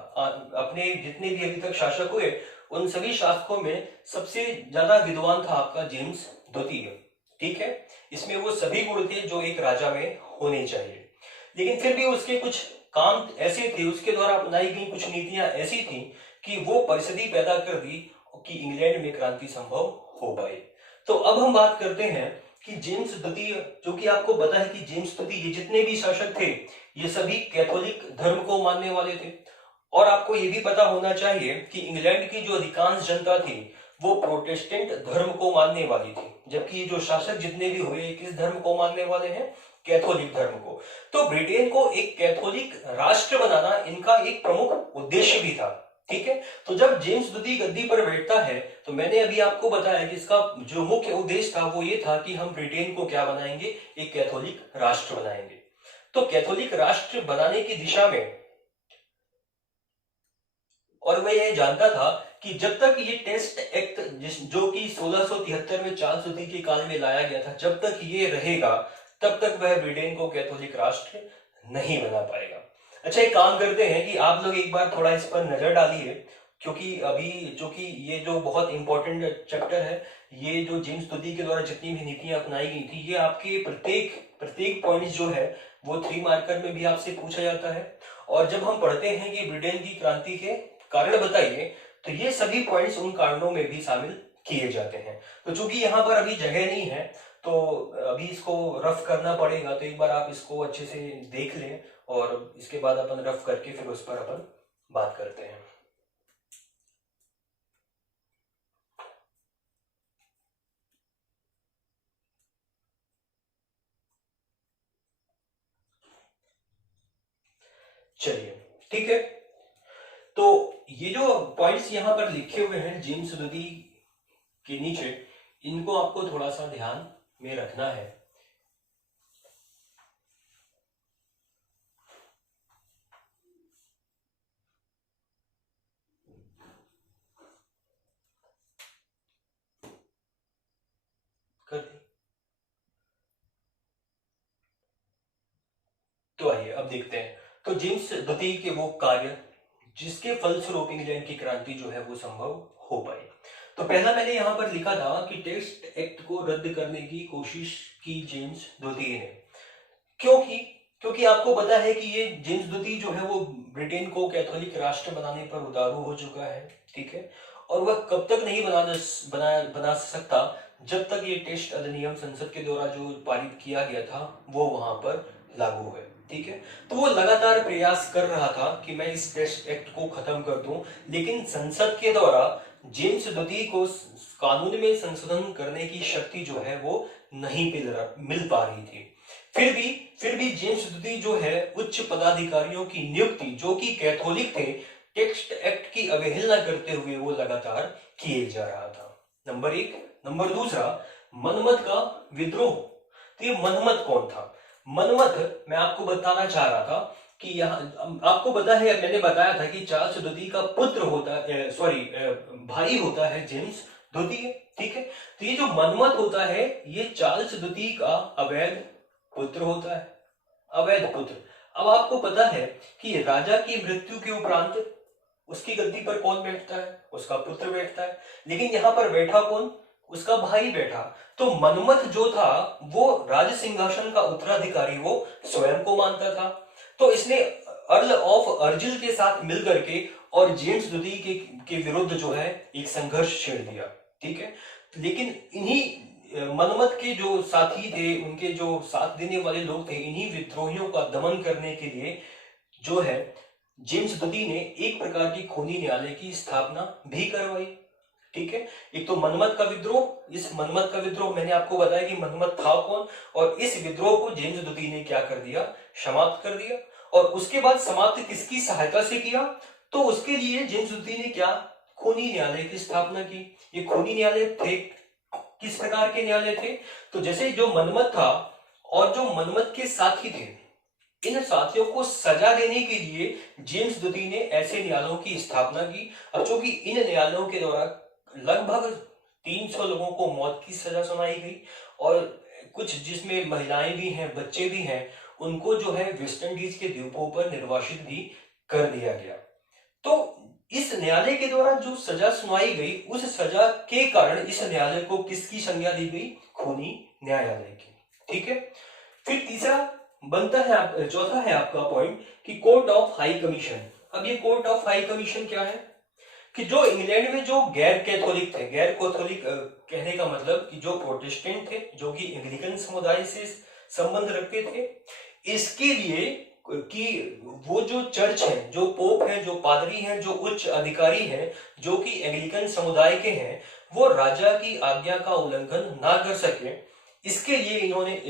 अपने जितने भी अभी तक शासक हुए उन सभी शासकों में सबसे ज्यादा विद्वान था आपका जेम्स द्वितीय। ठीक है, इसमें वो सभी गुण थे जो एक राजा में होने चाहिए। लेकिन फिर भी उसके कुछ काम ऐसे थे, उसके द्वारा अपनाई गई कुछ नीतियां ऐसी थी कि वो परिस्थिति पैदा कर दी कि इंग्लैंड में क्रांति संभव हो पाए। तो अब हम बात करते हैं कि जेम्स द्वितीय, जो कि आपको पता है कि जेम्स द्वितीय जितने भी शासक थे ये सभी कैथोलिक धर्म को मानने वाले थे। और आपको ये भी पता होना चाहिए कि इंग्लैंड की जो अधिकांश जनता थी वो प्रोटेस्टेंट धर्म को मानने वाली थी, जबकि जो शासक जितने भी हुए किस धर्म को मानने वाले हैं? कैथोलिक धर्म को। तो ब्रिटेन को एक कैथोलिक राष्ट्र बनाना इनका एक प्रमुख उद्देश्य भी था। ठीक है, तो जब जेम्स द्वितीय गद्दी पर बैठता है तो मैंने अभी आपको बताया कि इसका जो मुख्य उद्देश्य था वो ये था कि हम ब्रिटेन को क्या बनाएंगे? एक कैथोलिक राष्ट्र बनाएंगे। तो कैथोलिक राष्ट्र बनाने की दिशा में, और वह यह जानता था कि जब तक ये टेस्ट एक्ट जो कि 1673 में चार्ल्स द्वितीय के काल में लाया गया था, जब तक ये रहेगा तब तक वह ब्रिटेन को कैथोलिक राष्ट्र नहीं बना पाएगा। अच्छा, एक काम करते हैं कि आप लोग एक बार थोड़ा इस पर नजर डालिए, क्योंकि अभी जो कि ये जो बहुत इंपॉर्टेंट चैप्टर है, ये जो जेम्स दुदी के द्वारा जितनी भी नीतियां अपनाई गई थी, ये आपके प्रत्येक पॉइंट्स जो है वो 3 मार्कर में भी आपसे पूछा जाता है। और जब हम पढ़ते हैं कि ब्रिटेन की क्रांति के कारण बताइए, तो ये सभी पॉइंट्स उन कारणों में भी शामिल किए जाते हैं। तो चूंकि यहाँ पर अभी जगह नहीं है, तो अभी इसको रफ करना पड़ेगा, तो एक बार आप इसको अच्छे से देख लें और इसके बाद अपन रफ करके फिर उस पर अपन बात करते हैं। चलिए, ठीक है। तो ये जो पॉइंट्स यहाँ पर लिखे हुए हैं जेम्स दुदी के नीचे, इनको आपको थोड़ा सा ध्यान में रखना है। तो आइए अब देखते हैं। तो जेम्स दुती के वो कार्य जिसके फलस्वरूप इंग्लैंड की क्रांति जो है वो संभव हो पाई। तो पहला मैंने यहाँ पर लिखा था कि टेस्ट एक्ट को रद्द करने की कोशिश की जेम्स दुती ने। क्योंकि आपको पता है कि ये जेम्स दुती जो है वो ब्रिटेन को कैथोलिक राष्ट्र बनाने पर उतारू हो चुका है, ठीक है। और वह कब तक नहीं बना सकता, जब तक ये टेस्ट अधिनियम संसद के द्वारा जो पारित किया गया था वो वहां पर लागू है, ठीक है। तो वो लगातार प्रयास कर रहा था कि मैं इस टेस्ट एक्ट को खत्म कर दूं, लेकिन संसद के द्वारा जेम्स दुती को कानून में संशोधन करने की शक्ति जो है वो नहीं मिल पा रही थी। फिर भी जेम्स दुती जो है उच्च पदाधिकारियों की नियुक्ति, जो कि कैथोलिक थे, टेक्स्ट एक्ट की अवहेलना करते हुए वो लगातार किए जा रहा था। नंबर 1। नंबर दूसरा, मनमत का विद्रोह। तो ये मनमत कौन था? मनमत मैं आपको बताना चाह रहा था कि यहाँ आपको पता है, मैंने बताया था कि चार्ल्स दुती का पुत्र होता है, भाई होता है जेम्स दुती, ठीक है। तो ये जो मनमत होता है ये चार्ल्स दुती का अवैध पुत्र होता है, अवैध पुत्र। अब आपको पता है कि राजा की मृत्यु के उपरांत उसकी गद्दी पर कौन बैठता है? उसका पुत्र बैठता है। लेकिन यहाँ पर बैठा कौन? उसका भाई बैठा। तो मनमत जो था वो राज सिंहासन का उत्तराधिकारी वो स्वयं को मानता था। तो इसने अर्ल ऑफ अर्जिल के साथ मिलकर के और जेम्स दुती के विरुद्ध जो है एक संघर्ष छेड़ दिया, ठीक है। लेकिन इन्हीं मनमत के जो साथी थे, उनके जो साथ देने वाले लोग थे, इन्हीं विद्रोहियों का दमन करने के लिए जो है जेम्स दुती ने एक प्रकार की खूनी न्यायालय की स्थापना भी करवाई, ठीक है। एक तो मनमत का विद्रोह, इस मनमत का विद्रोह मैंने आपको बताया कि मनमत था कौन, और इस विद्रोह को जेम्स दुती ने क्या कर दिया? समाप्त कर दिया। और उसके बाद समाप्त किसकी सहायता से किया? तो उसके लिए जेम्स दुती ने क्या? खूनी न्यायालय की स्थापना की। ये खूनी न्यायालय थे, किस प्रकार के न्यायालय थे? तो जैसे जो मनमत था और जो मनमत के साथी थे, इन साथियों को सजा देने के लिए जेम्स दुती ने ऐसे न्यायालयों की स्थापना की। अब चूंकि इन न्यायालयों के द्वारा लगभग 300 लोगों को मौत की सजा सुनाई गई, और कुछ जिसमें महिलाएं भी हैं, बच्चे भी हैं, उनको जो है वेस्ट इंडीज के द्वीपों पर निर्वासित भी कर दिया गया। तो इस न्यायालय के द्वारा जो सजा सुनाई गई, उस सजा के कारण इस न्यायालय को किसकी संज्ञा दी गई? खूनी न्यायालय की, ठीक है। फिर तीसरा बनता है, चौथा है आपका पॉइंट कि कोर्ट ऑफ हाई कमीशन। अब ये कोर्ट ऑफ हाई कमीशन क्या है? कि जो इंग्लैंड में जो गैर कैथोलिक थे, गैर कैथोलिक कहने का मतलब कि जो प्रोटेस्टेंट थे, जो कि एंग्लिकन समुदाय से संबंध रखते थे, इसके लिए कि वो जो चर्च है, जो पोप है, जो पादरी हैं, जो उच्च अधिकारी हैं, जो कि एंग्लिकन समुदाय के हैं, वो राजा की आज्ञा का उल्लंघन ना कर सके, इसके लिए इन्होंने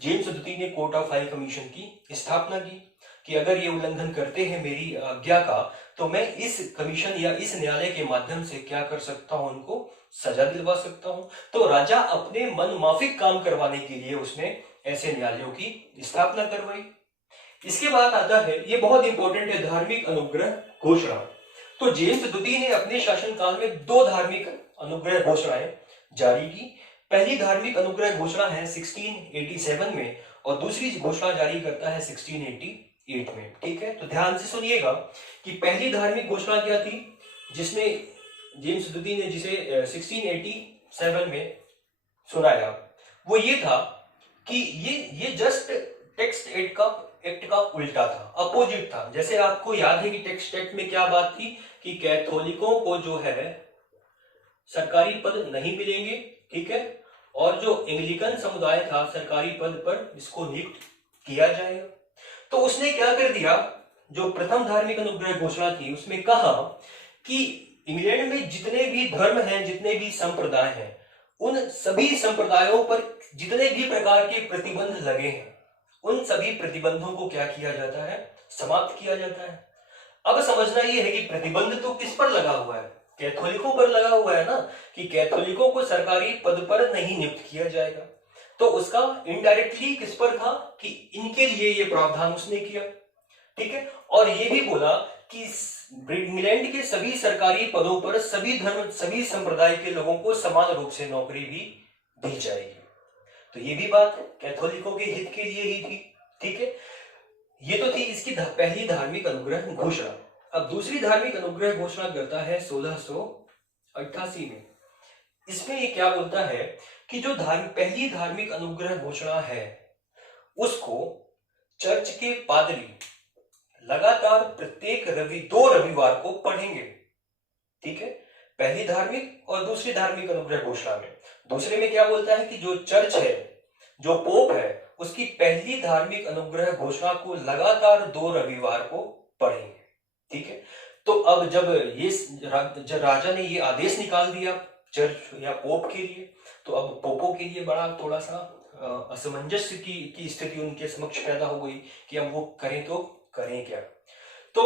जेम्स दुती ने कोर्ट ऑफ हाई कमीशन की स्थापना की कि अगर ये उल्लंघन करते हैं मेरी आज्ञा का, तो मैं इस कमीशन या इस न्यायालय के माध्यम से क्या कर सकता हूं? उनको सजा दिलवा सकता हूं। तो राजा अपने मन माफिक काम करवाने के लिए उसने ऐसे न्यायालयों की स्थापना करवाई। इसके बाद आता है, ये बहुत इंपॉर्टेंट है, धार्मिक अनुग्रह घोषणा। तो जेम्स दुती ने अपने शासनकाल में 2 धार्मिक अनुग्रह घोषणाएं जारी की। पहली धार्मिक अनुग्रह घोषणा है 1687 में, और दूसरी घोषणा जारी करता है 1688 में। ठीक है, तो ध्यान से सुनिएगा कि पहली धार्मिक घोषणा क्या थी जिसने जेम्स द्वितीय ने जिसे 1687 में सुनाया, वो ये था कि ये जस्ट टेक्स्ट एक्ट का उल्टा था, अपोजिट था। जैसे आपको याद है कि टेक्स्ट एक्ट में क्या बात थी कि कैथोलिकों को जो है सरकारी पद नहीं मिलेंगे, ठीक है, और जो एंग्लिकन समुदाय था सरकारी पद पर इसको नियुक्त किया जाएगा। तो उसने क्या कर दिया, जो प्रथम धार्मिक अनुग्रह घोषणा थी उसमें कहा कि इंग्लैंड में जितने भी धर्म हैं, जितने भी संप्रदाय हैं, उन सभी संप्रदायों पर जितने भी प्रकार के प्रतिबंध लगे हैं, उन सभी प्रतिबंधों को क्या किया जाता है, समाप्त किया जाता है। अब समझना यह है कि प्रतिबंध तो किस पर लगा हुआ है, कैथोलिकों पर लगा हुआ है ना, कि कैथोलिकों को सरकारी पद पर नहीं नियुक्त किया जाएगा। तो उसका इनडायरेक्टली किस पर था कि इनके लिए ये प्रावधान उसने किया। ठीक है, और ये भी बोला कि इंग्लैंड के सभी सरकारी पदों पर सभी धर्म सभी संप्रदाय के लोगों को समान रूप से नौकरी भी दी जाएगी। तो ये भी बात कैथोलिकों के हित के लिए ही थी। ठीक है, ये तो थी इसकी पहली धार्मिक अनुग्रह घोषणा। अब दूसरी धार्मिक अनुग्रह घोषणा करता है 1688 में। इसमें ये क्या बोलता है कि जो पहली धार्मिक अनुग्रह घोषणा है उसको चर्च के पादरी लगातार प्रत्येक 2 रविवार को पढ़ेंगे। ठीक है, पहली धार्मिक और दूसरी धार्मिक अनुग्रह घोषणा में। दूसरे में क्या बोलता है कि जो चर्च है, जो पोप है, उसकी पहली धार्मिक अनुग्रह घोषणा को लगातार 2 रविवार को पढ़ेंगे। ठीक है, तो अब जब राजा ने ये आदेश निकाल दिया चर्च या पोप के लिए, तो अब पोपों के लिए बड़ा थोड़ा सा असमंजस की स्थिति उनके समक्ष पैदा हो गई कि अब वो करें तो करें क्या। तो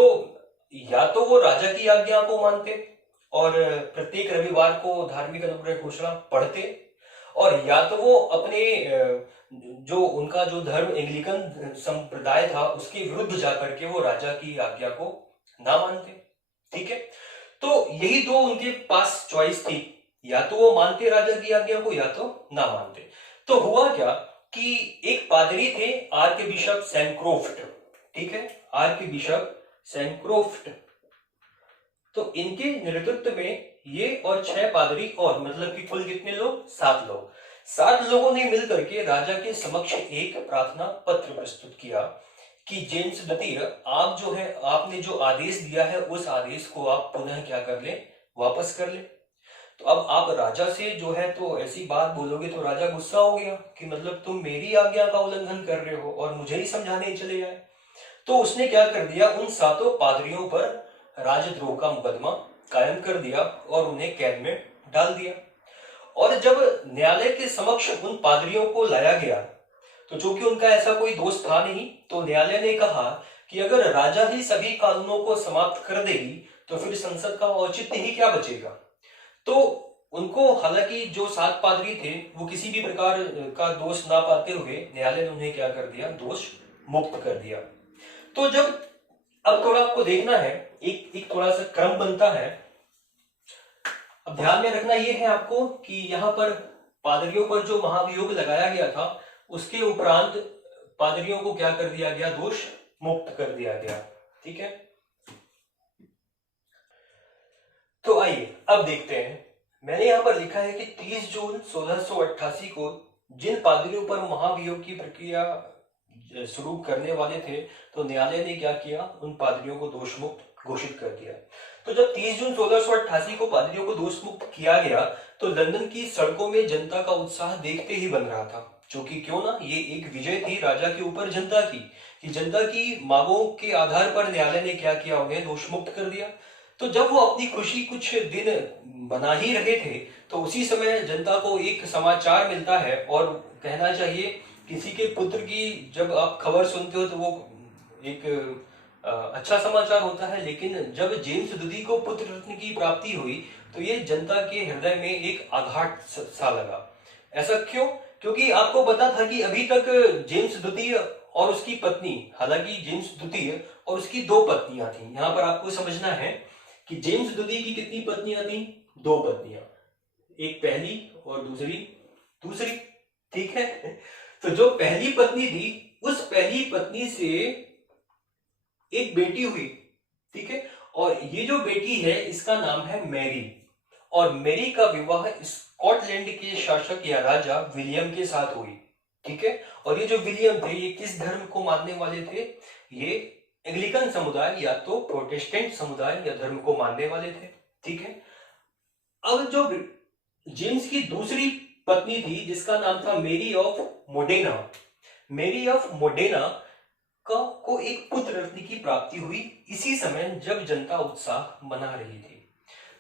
या तो वो राजा की आज्ञा को मानते और प्रत्येक रविवार को धार्मिक अनुग्रह घोषणा पढ़ते, और या तो वो अपने जो उनका जो धर्म एंग्लिकन संप्रदाय था उसके विरुद्ध जाकर के वो राजा की आज्ञा को ना मानते। ठीक है, तो यही 2 उनके पास चॉइस थी, या तो वो मानते राजा की आज्ञा को या तो ना मानते। तो हुआ क्या कि एक पादरी थे आर्क बिशप सैनक्रोफ्ट। ठीक है, आर्क बिशप सैनक्रोफ्ट, तो इनके नेतृत्व में ये और 6 पादरी और मतलब कि कुल कितने लोग, 7 लोग, 7 लोगों ने मिलकर के राजा के समक्ष एक प्रार्थना पत्र प्रस्तुत किया कि जेम्स द्वितीय, आप जो है आपने जो आदेश दिया है उस आदेश को आप पुनः क्या कर ले, वापस कर ले। तो अब आप राजा से जो है तो ऐसी बात बोलोगे तो राजा गुस्सा हो गया कि मतलब तुम मेरी आज्ञा का उल्लंघन कर रहे हो और मुझे ही समझाने चले जाए। तो उसने क्या कर दिया, उन 7 पादरियों पर राजद्रोह का मुकदमा कायम कर दिया और उन्हें कैद में डाल दिया। और जब न्यायालय के समक्ष उन पादरियों को लाया गया तो चूंकि उनका ऐसा कोई दोष था नहीं, तो न्यायालय ने कहा कि अगर राजा ही सभी कानूनों को समाप्त कर देगी तो फिर संसद का औचित्य ही क्या बचेगा। तो उनको, हालांकि जो 7 पादरी थे वो किसी भी प्रकार का दोष ना पाते हुए न्यायालय ने उन्हें क्या कर दिया, दोष मुक्त कर दिया। तो जब अब थोड़ा आपको देखना है, एक थोड़ा सा क्रम बनता है। अब ध्यान में रखना यह है आपको कि यहाँ पर पादरियों पर जो महाभियोग लगाया गया था उसके उपरांत पादरियों को क्या कर दिया गया, दोष मुक्त कर दिया गया। ठीक है, तो आइए अब देखते हैं। मैंने यहां पर लिखा है कि 30 जून 1688 को जिन पादरियों पर महाभियोग की प्रक्रिया शुरू करने वाले थे, तो न्यायालय ने क्या किया, उन पादरियों को दोष मुक्त घोषित कर दिया। तो जब 30 जून 1688 को पादरियों को दोष मुक्त किया गया तो लंदन की सड़कों में जनता का उत्साह देखते ही बन रहा था, क्योंकि क्यों ना, ये एक विजय थी राजा के ऊपर जनता की, कि जनता की मांगों के आधार पर न्यायालय ने क्या किया, उन्हें दोष मुक्त कर दिया। तो जब वो अपनी खुशी कुछ दिन बना ही रहे थे तो उसी समय जनता को एक समाचार मिलता है, और कहना चाहिए किसी के पुत्र की जब आप खबर सुनते हो तो वो एक अच्छा समाचार होता है, लेकिन जब जेम्स द्वितीय को पुत्र रत्न की प्राप्ति हुई तो ये जनता के हृदय में एक आघात सा लगा। ऐसा क्यों? क्योंकि आपको पता था कि अभी तक जेम्स द्वितीय और उसकी पत्नी, हालांकि जेम्स द्वितीय और उसकी 2 पत्नियां थी। यहाँ पर आपको समझना है कि जेम्स द्वितीय की कितनी पत्नियां थी, 2 पत्नियां, एक पहली और दूसरी। ठीक है, तो जो पहली पत्नी थी, उस पहली पत्नी से एक बेटी हुई, ठीक है, और ये जो बेटी है इसका नाम है मैरी, और मैरी का विवाह स्कॉटलैंड के शासक या राजा विलियम के साथ हुई, ठीक है। और ये जो विलियम थे ये किस धर्म को मानने वाले थे? ये एंग्लिकन समुदाय या तो प्रोटेस्टेंट समुदाय या धर्म को मानने वाले थे, ठीक है। अब जो जेम्स की दूसरी पत्नी थी जिसका नाम था मेरी ऑफ मोडेना, मेरी ऑफ मोडेना को एक पुत्र रत्न की प्राप्ति हुई इसी समय जब जनता उत्साह मना रही थी।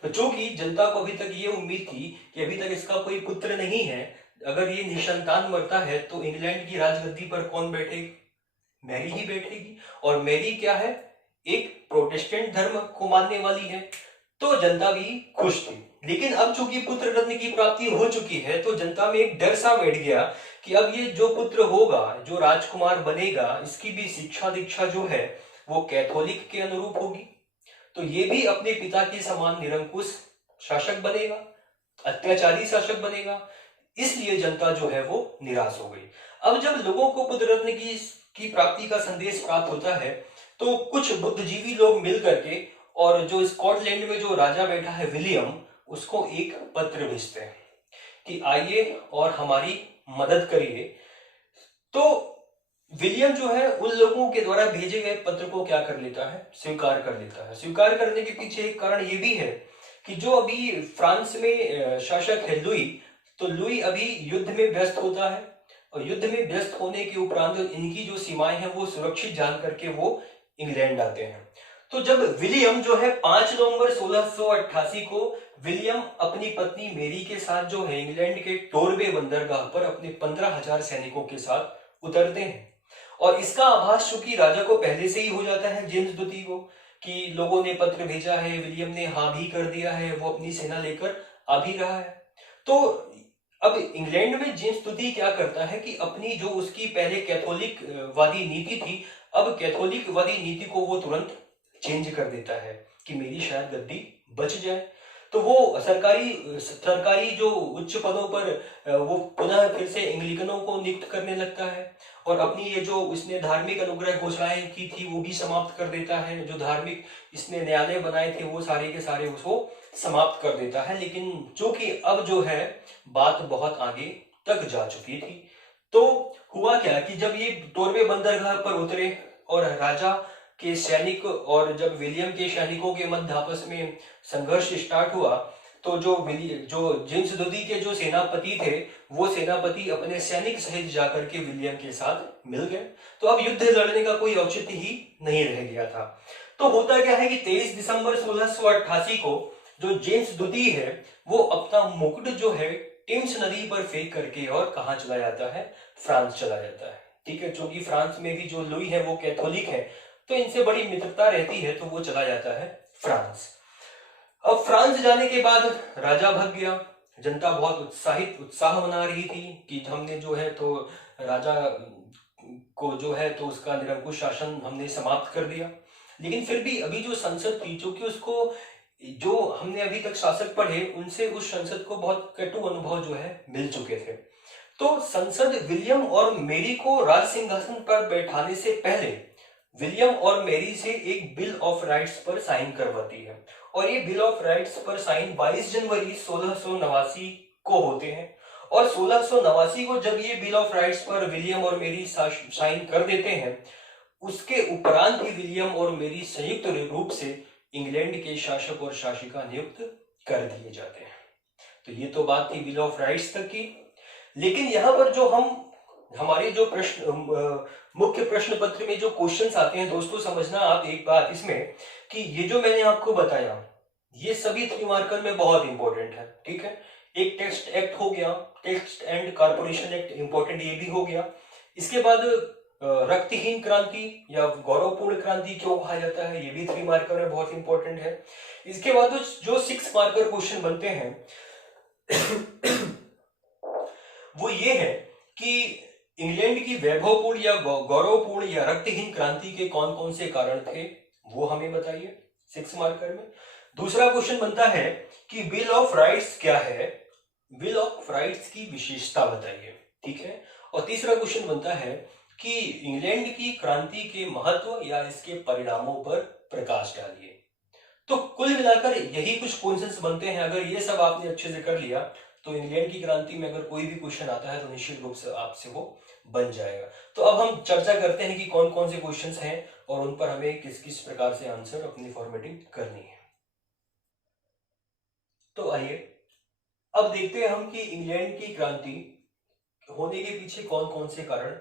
तो चूंकि जनता को अभी तक ये उम्मीद थी कि अभी तक इसका कोई पुत्र नहीं है, अगर ये निसंतान मरता है तो इंग्लैंड की राजगद्दी पर कौन बैठेगी? मैरी ही बैठेगी। और मैरी क्या है? एक प्रोटेस्टेंट धर्म को मानने वाली है। तो जनता भी खुश थी। लेकिन अब चूंकि पुत्र रत्न की प्राप्ति हो चुकी है तो जनता में एक डर सा बैठ गया कि अब ये जो पुत्र होगा, जो राजकुमार बनेगा, इसकी भी शिक्षा दीक्षा जो है वो कैथोलिक के अनुरूप होगी, तो ये भी अपने पिता के समान निरंकुश शासक बनेगा, अत्याचारी शासक बनेगा। इसलिए जनता जो है वो निराश हो गई। अब जब लोगों को पुत्र रत्न की प्राप्ति का संदेश प्राप्त होता है तो कुछ बुद्धिजीवी लोग मिल करके और जो स्कॉटलैंड में जो राजा बैठा है विलियम, उसको एक पत्र भेजते हैं कि आइए और हमारी मदद करिए। तो विलियम जो है उन लोगों के द्वारा भेजे गए पत्र को क्या कर लेता है? स्वीकार कर लेता है। स्वीकार करने के पीछे एक कारण ये भी है कि जो अभी फ्रांस में शासक है लुई, तो लुई अभी युद्ध में व्यस्त होता है और युद्ध में व्यस्त होने के उपरांत इनकी जो सीमाएं हैं वो सुरक्षित जान करके वो इंग्लैंड आते हैं। तो जब विलियम जो है 5 नवंबर 1688 को विलियम अपनी पत्नी मेरी के साथ जो है इंग्लैंड के टोरबे बंदरगाह पर अपने 15,000 सैनिकों के साथ उतरते हैं। और इसका आभास चूंकि राजा को पहले से ही हो जाता है, जेम्स द्वितीय को, कि लोगों ने पत्र भेजा है, विलियम ने हाँ भी कर दिया है, वो अपनी सेना लेकर आ भी रहा है। तो अब इंग्लैंड में जेम्स द्वितीय क्या करता है कि अपनी जो उसकी पहले कैथोलिक वादी नीति थी, अब कैथोलिक वादी नीति को वो तुरंत चेंज कर देता है कि मेरी शायद गद्दी बच जाए। तो वो सरकारी जो उच्च पदों पर वो पुनः फिर से एंग्लिकनों को नियुक्त करने लगता है और अपनी ये जो इसने धार्मिक अनुग्रह घोषणाएं की थी वो भी समाप्त कर देता है। जो धार्मिक इसने न्यायालय बनाए थे वो सारे के सारे उसको समाप्त कर देता है। लेकिन चूंकि अब जो है बात बहुत आगे तक जा चुकी थी, तो हुआ क्या कि जब ये टोरबे बंदरगाह पर उतरे और राजा के सैनिक और जब विलियम के सैनिकों के मध्य आपस में संघर्ष स्टार्ट हुआ, तो जो जेम्स द्वितीय के जो सेनापति थे वो सेनापति अपने सैनिक सहित जाकर के विलियम के साथ मिल गए। तो अब युद्ध लड़ने का कोई औचित्य ही नहीं रह गया था। तो होता क्या है कि 23 दिसंबर 1688 को जो जेम्स द्वितीय है वो अपना मुकुट जो है टेम्स नदी पर फेंक करके और कहाँ चला जाता है? फ्रांस चला जाता है। ठीक है, क्योंकि फ्रांस में भी जो लुई है वो कैथोलिक है तो इनसे बड़ी मित्रता रहती है, तो वो चला जाता है फ्रांस। अब फ्रांस जाने के बाद राजा भाग गया। जनता बहुत उत्साह मना रही थी कि हमने जो है तो राजा को जो है तो उसका निरंकुश शासन हमने समाप्त कर दिया। लेकिन फिर भी अभी जो संसद थी, चूंकि उसको जो हमने अभी तक शासक पढ़े उनसे उस संसद को बहुत कटु अनुभव जो है मिल चुके थे। तो संसद विलियम और मेरी को राज सिंहासन पर बैठाने से पहले विलियम और मेरी से एक बिल ऑफ राइट्स पर साइन करवाती है और ये बिल ऑफ राइट्स पर साइन 22 जनवरी 1689 को होते हैं। और 1689 को जब ये बिल ऑफ राइट्स पर विलियम और मेरी साइन कर देते हैं, उसके उपरांत ही विलियम और मेरी संयुक्त रूप से इंग्लैंड के शासक और शासिका नियुक्त कर दिए जाते हैं। तो ये तो बात थी बिल ऑफ राइट्स तक की। लेकिन यहाँ पर जो हमारे जो मुख्य प्रश्न पत्र में जो क्वेश्चंस आते हैं दोस्तों, समझना आप एक बात इसमें कि ये जो मैंने आपको बताया ये सभी 3 मार्कर में बहुत इंपॉर्टेंट है। ठीक है, एक टेक्स्ट एक्ट हो गया, text and corporation act important ये भी हो गया। इसके बाद रक्तहीन क्रांति या गौरवपूर्ण क्रांति क्यों कहा जाता है, ये भी 3 मार्कर में बहुत इंपॉर्टेंट है। इसके बाद जो 6 मार्कर क्वेश्चन बनते हैं वो ये है कि इंग्लैंड की वैभवपूर्ण या गौरवपूर्ण या रक्तहीन क्रांति के कौन कौन से कारण थे वो हमें बताइए 6 मार्कर में। दूसरा क्वेश्चन बनता है कि बिल ऑफ राइट्स क्या है, बिल ऑफ राइट्स की विशेषता बताइए। ठीक है, और तीसरा क्वेश्चन बनता है कि इंग्लैंड की क्रांति के महत्व या इसके परिणामों पर प्रकाश डालिए। तो कुल मिलाकर यही कुछ क्वेश्चंस बनते हैं। अगर ये सब आपने अच्छे से कर लिया तो इंग्लैंड की क्रांति में अगर कोई भी क्वेश्चन आता है तो निश्चित रूप से आपसे वो बन जाएगा। तो अब हम चर्चा करते हैं कि कौन कौन से क्वेश्चंस हैं और उन पर हमें किस किस प्रकार से आंसर अपनी फॉर्मेटिंग करनी है। तो आइए अब देखते हैं हम कि इंग्लैंड की क्रांति होने के पीछे कौन कौन से कारण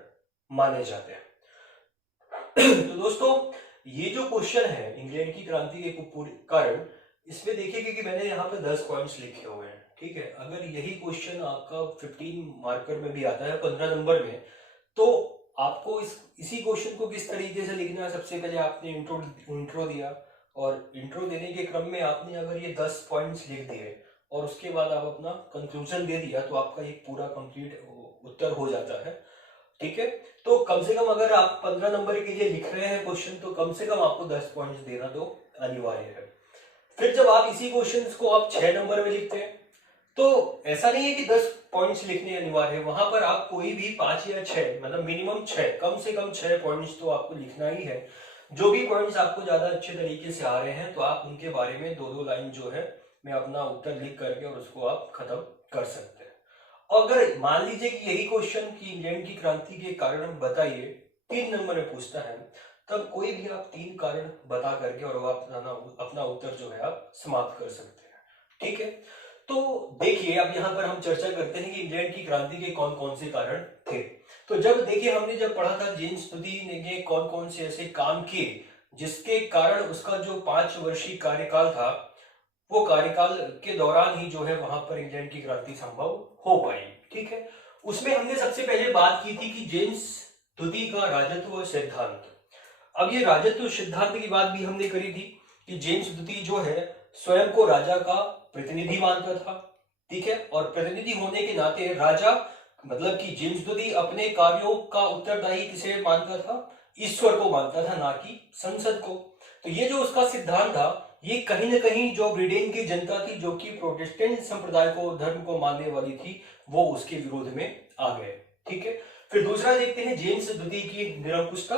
माने जाते हैं। तो दोस्तों ये जो क्वेश्चन है इंग्लैंड की क्रांति के पूरे कारण, इसमें देखिएगा कि मैंने यहाँ पे 10 पॉइंट्स लिखे हुए हैं, ठीक है। अगर यही क्वेश्चन आपका 15 मार्कर में भी आता है 15 नंबर में, तो आपको इसी क्वेश्चन को किस तरीके से लिखना है। सबसे पहले आपने इंट्रो दिया और इंट्रो देने के क्रम में आपने अगर ये 10 पॉइंट्स लिख दिए और उसके बाद आप अपना कंक्लूजन दे दिया तो आपका एक पूरा कंप्लीट उत्तर हो जाता है, ठीक है। तो कम से कम अगर आप 15 नंबर के लिए लिख रहे हैं क्वेश्चन तो कम से कम आपको 10 पॉइंट्स देना तो अनिवार्य है। फिर जब आप इसी क्वेश्चन को आप 6 नंबर में लिखते हैं तो ऐसा नहीं है कि 10 पॉइंट्स लिखने अनिवार्य है, वहां पर आप कोई भी 5 या 6 मतलब मिनिमम 6 कम से कम 6 पॉइंट्स तो आपको लिखना ही है। जो भी पॉइंट्स आपको ज्यादा अच्छे तरीके से आ रहे हैं तो आप उनके बारे में 2-2 लाइन जो है मैं अपना उत्तर लिख करके और उसको आप खत्म कर सकते हैं। अगर मान लीजिए कि यही क्वेश्चन की इंग्लैंड की क्रांति के कारण बताइए 3 नंबर में पूछता है, तब कोई भी आप 3 कारण बता करके और अपना उत्तर जो है आप समाप्त कर सकते हैं, ठीक है। तो देखिए अब यहाँ पर हम चर्चा करते हैं कि इंग्लैंड की क्रांति के कौन कौन से कारण थे। तो जब देखिए हमने जब पढ़ा था जेम्स स्तुति ने कौन कौन से ऐसे काम किए जिसके कारण उसका जो 5 वर्षीय कार्यकाल था वो कार्यकाल के दौरान ही जो है वहां पर इंग्लैंड की क्रांति संभव हो पाई, ठीक है। उसमें हमने सबसे पहले बात की थी कि जेम्स स्तुति का राजत्व सिद्धांत। अब ये राजत्व सिद्धांत की बात भी हमने करी थी कि जेम्स स्तुति जो है स्वयं को राजा का प्रतिनिधि मानता था, ठीक है। और प्रतिनिधि होने के नाते राजा मतलब कि जेम्स स्तुति अपने कार्यों का उत्तरदायी किसे मानता था, ईश्वर को मानता था, ना कि संसद को। तो ये जो उसका सिद्धांत था ये कहीं ना कहीं जो ब्रिटेन की जनता थी जो कि प्रोटेस्टेंट संप्रदाय को धर्म को मानने वाली थी वो उसके विरोध में आ गए, ठीक है। फिर दूसरा देखते हैं जेम्स स्तुति की निरंकुशता।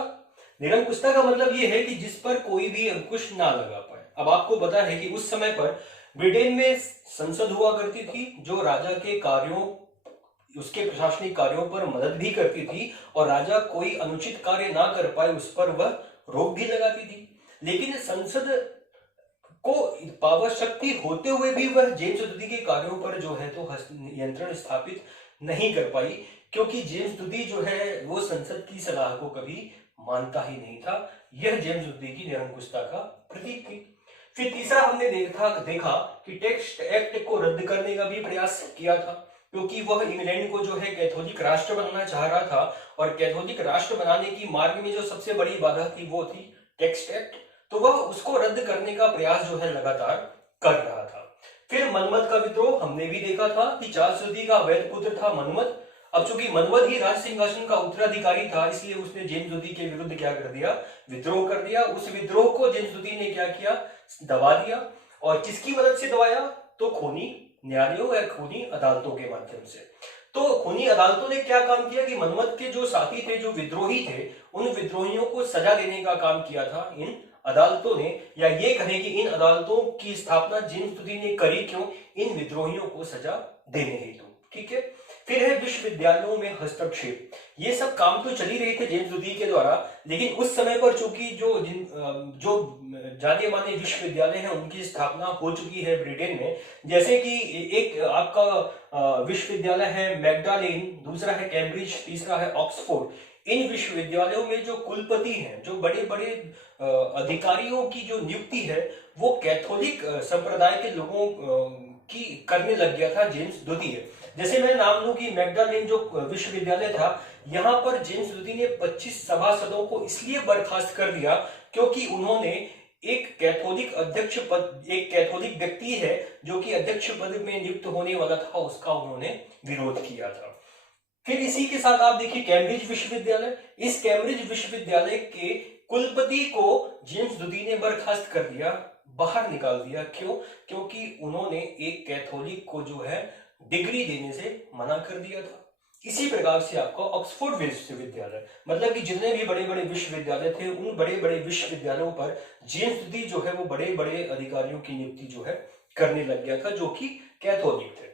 निरंकुशता का मतलब ये है कि जिस पर कोई भी अंकुश ना लगा पाए। अब आपको पता है कि उस समय पर ब्रिटेन में संसद हुआ करती थी जो राजा के कार्यों उसके प्रशासनिक कार्यों पर मदद भी करती थी और राजा कोई अनुचित कार्य ना कर पाए उस पर वह रोक भी लगाती थी। लेकिन संसद को पावर शक्ति होते हुए भी वह जेम्स स्तुति के कार्यों पर जो है तो नियंत्रण स्थापित नहीं कर पाई, क्योंकि जेम्स स्तुति जो है वो संसद की सलाह को कभी मानता ही नहीं था। यह जेम्स स्तुति की निरंकुशता का प्रतीक थी। फिर तीसरा हमने देखा कि टेक्स्ट एक्ट को रद्द करने का भी प्रयास किया था, क्योंकि वह इंग्लैंड को जो है कैथोलिक राष्ट्र बनाना चाह रहा था और कैथोलिक राष्ट्र बनाने की मार्ग में जो सबसे बड़ी बाधा थी वो थी टेक्स्ट एक्ट। तो वह उसको रद्द करने का प्रयास जो है लगातार कर रहा था। फिर मनमत का विद्रोह हमने भी देखा था कि चार्ल्स स्तुति का वैध पुत्र था मनमत। अब चूंकि मनमत ही राज सिंहासन का उत्तराधिकारी था इसलिए उसने जेम्स स्तुति के विरुद्ध क्या कर दिया, विद्रोह कर दिया। उस विद्रोह को जेम्स स्तुति ने क्या किया, दबा दिया। और किसकी मदद से दबाया, तो खूनी न्यायालयों या खूनी अदालतों के माध्यम से। तो खूनी अदालतों ने क्या काम किया कि मनमत के जो साथी थे, जो विद्रोही थे, उन विद्रोहियों को सजा देने का काम किया था इन अदालतों ने, या ये कहें कि इन अदालतों की स्थापना जेम्स स्तुति ने करी, क्यों, इन विद्रोहियों को सजा देने हेतु, ठीक है। फिर है विश्वविद्यालयों में हस्तक्षेप। ये सब काम तो चल ही रहे थे जेम्स स्तुति के द्वारा, लेकिन उस समय पर चूंकि जो जाने माने विश्वविद्यालय हैं उनकी स्थापना हो चुकी है ब्रिटेन में, जैसे कि एक आपका विश्वविद्यालय है मैगडालेन, दूसरा है कैम्ब्रिज, तीसरा है ऑक्सफोर्ड। इन विश्वविद्यालयों में जो कुलपति हैं, जो बड़े बड़े अधिकारियों की जो नियुक्ति है वो कैथोलिक संप्रदाय के लोगों की करने लग गया था जेम्स स्तुति। जैसे मैं नाम लूं कि मैगडालेन जो विश्वविद्यालय था, यहाँ पर जेम्स स्तुति ने 25 सभासदों को इसलिए बर्खास्त कर दिया क्योंकि उन्होंने एक कैथोलिक व्यक्ति है जो कि अध्यक्ष पद में नियुक्त होने वाला था, उसका उन्होंने विरोध किया था। फिर इसी के साथ आप देखिए कैम्ब्रिज विश्वविद्यालय। इस कैम्ब्रिज विश्वविद्यालय के कुलपति को जेम्स स्तुति ने बर्खास्त कर दिया, बाहर निकाल दिया। क्यों? क्योंकि उन्होंने एक कैथोलिक को जो है डिग्री देने से मना कर दिया था। इसी प्रकार से आपका ऑक्सफोर्ड विश्वविद्यालय, मतलब कि जितने भी बड़े बड़े विश्वविद्यालय थे उन बड़े बड़े विश्वविद्यालयों पर जेम्स डुडी जो है वो बड़े बड़े अधिकारियों की नियुक्ति जो है करने लग गया था, जो कि कैथोलिक थे।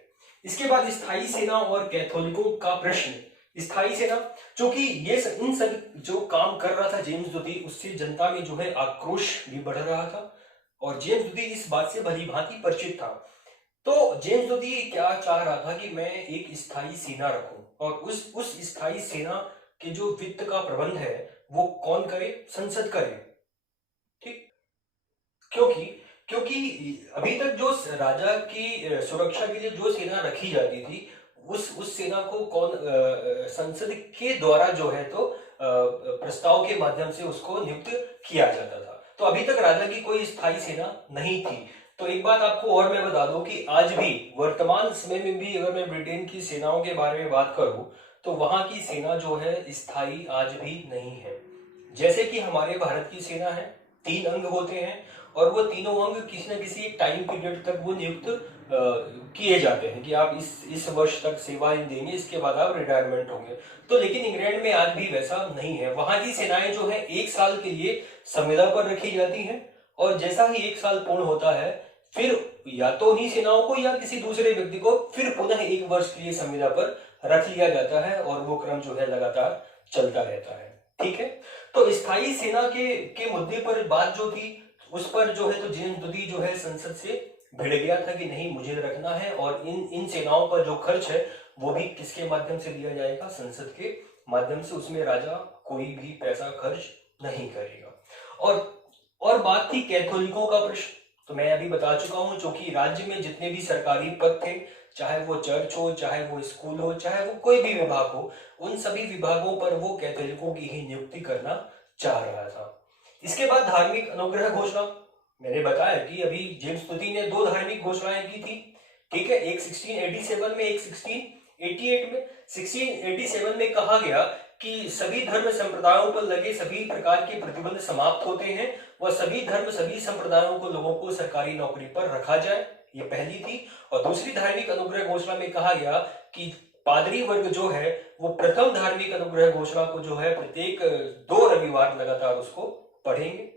इसके बाद स्थायी सेना और कैथोलिकों का प्रश्न। स्थायी सेना, क्योंकि ये इन सब जो काम कर रहा था जेम्स डुडी, उससे जनता में जो है आक्रोश भी बढ़ रहा था और जेम्स डुडी इस बात से भली भांति परिचित था। तो जेम्स डुडी क्या चाह रहा था कि मैं एक स्थायी सेना रखूं और उस स्थायी सेना के जो वित्त का प्रबंध है वो कौन करे? संसद करे। ठीक, क्योंकि क्योंकि अभी तक जो राजा की सुरक्षा के लिए जो सेना रखी जाती थी उस सेना को कौन संसद के द्वारा जो है तो प्रस्ताव के माध्यम से उसको नियुक्त किया जाता था। तो अभी तक राजा की कोई स्थायी सेना नहीं थी। तो एक बात आपको और मैं बता दूं कि आज भी वर्तमान समय में भी अगर मैं ब्रिटेन की सेनाओं के बारे में बात करूं तो वहां की सेना जो है स्थायी आज भी नहीं है। जैसे कि हमारे भारत की सेना है, 3 अंग होते हैं और वो तीनों अंग किसी न किसी एक टाइम पीरियड तक वो नियुक्त किए जाते हैं कि आप इस वर्ष तक सेवाएं देंगे, इसके बाद आप रिटायरमेंट होंगे। तो लेकिन इंग्लैंड में आज भी वैसा नहीं है। वहां की सेनाएं जो है 1 साल के लिए संविदा पर रखी जाती हैं और जैसा ही 1 साल पूर्ण होता है फिर या तो उन्हीं सेनाओं को या किसी दूसरे व्यक्ति को फिर पुनः 1 वर्ष के लिए संविदा पर रख लिया जाता है और वो क्रम जो है लगातार चलता रहता है। ठीक है, तो स्थायी सेना के मुद्दे पर बात जो थी उस पर जो है तो जेम्स डुडी जो है संसद से भिड़ गया था कि नहीं मुझे रखना है और इन सेनाओं का जो खर्च है वो भी किसके माध्यम से दिया जाएगा? संसद के माध्यम से। उसमें राजा कोई भी पैसा खर्च नहीं करेगा। और बात थी कैथोलिकों का प्रश्न, तो मैं अभी बता चुका हूं, क्योंकि राज्य में जितने भी सरकारी पद थे, चाहे वो चर्च हो, चाहे वो स्कूल हो, चाहे वो कोई भी विभाग हो, उन सभी विभागों पर वो कैथोलिकों की ही नियुक्ति करना चाह रहा था। इसके बाद धार्मिक अनुग्रह घोषणा। मैंने बताया कि अभी जेम्स डुडी ने 2 धार्मिक घोषणाएं की थी। ठीक है, एक 1687 में, एक 1688 में। 1687 में कहा गया कि सभी धर्म संप्रदायों पर लगे सभी प्रकार के प्रतिबंध समाप्त होते हैं व सभी धर्म सभी संप्रदायों को लोगों को सरकारी नौकरी पर रखा जाए। ये पहली थी। और दूसरी धार्मिक अनुग्रह घोषणा में कहा गया कि पादरी वर्ग जो है वो प्रथम धार्मिक अनुग्रह घोषणा को जो है प्रत्येक 2 रविवार लगातार उसको पढ़ेंगे।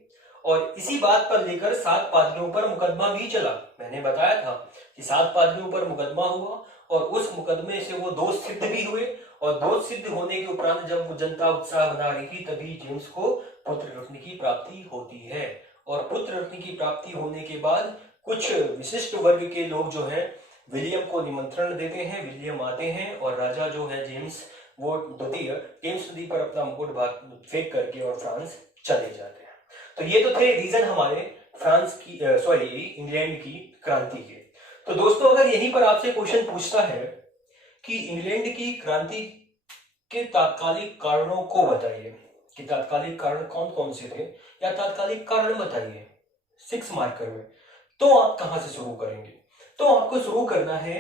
और इसी बात पर लेकर 7 पादरियों पर मुकदमा भी चला। मैंने बताया था कि 7 पादरियों पर मुकदमा हुआ और उस मुकदमे से वो दोष सिद्ध भी हुए और दोष सिद्ध होने के उपरांत जब वो जनता उत्साह बना रही थी तभी जेम्स को पुत्र रत्न की प्राप्ति होती है। और पुत्र रत्न की प्राप्ति होने के बाद कुछ विशिष्ट वर्ग के लोग जो है विलियम को निमंत्रण देते हैं। विलियम आते हैं और राजा जो है जेम्स डुडी पर अपना मुकुट फेंक करके और फ्रांस चले जाते हैं। तो ये तो थे रीजन हमारे इंग्लैंड की क्रांति के। तो दोस्तों अगर यहीं पर आपसे क्वेश्चन पूछता है कि इंग्लैंड की क्रांति के तात्कालिक कारणों को बताइए कि तात्कालिक कारण कौन कौन से थे या तात्कालिक कारण बताइए 6 मार्कर में, तो आप कहां से शुरू करेंगे? तो आपको शुरू करना है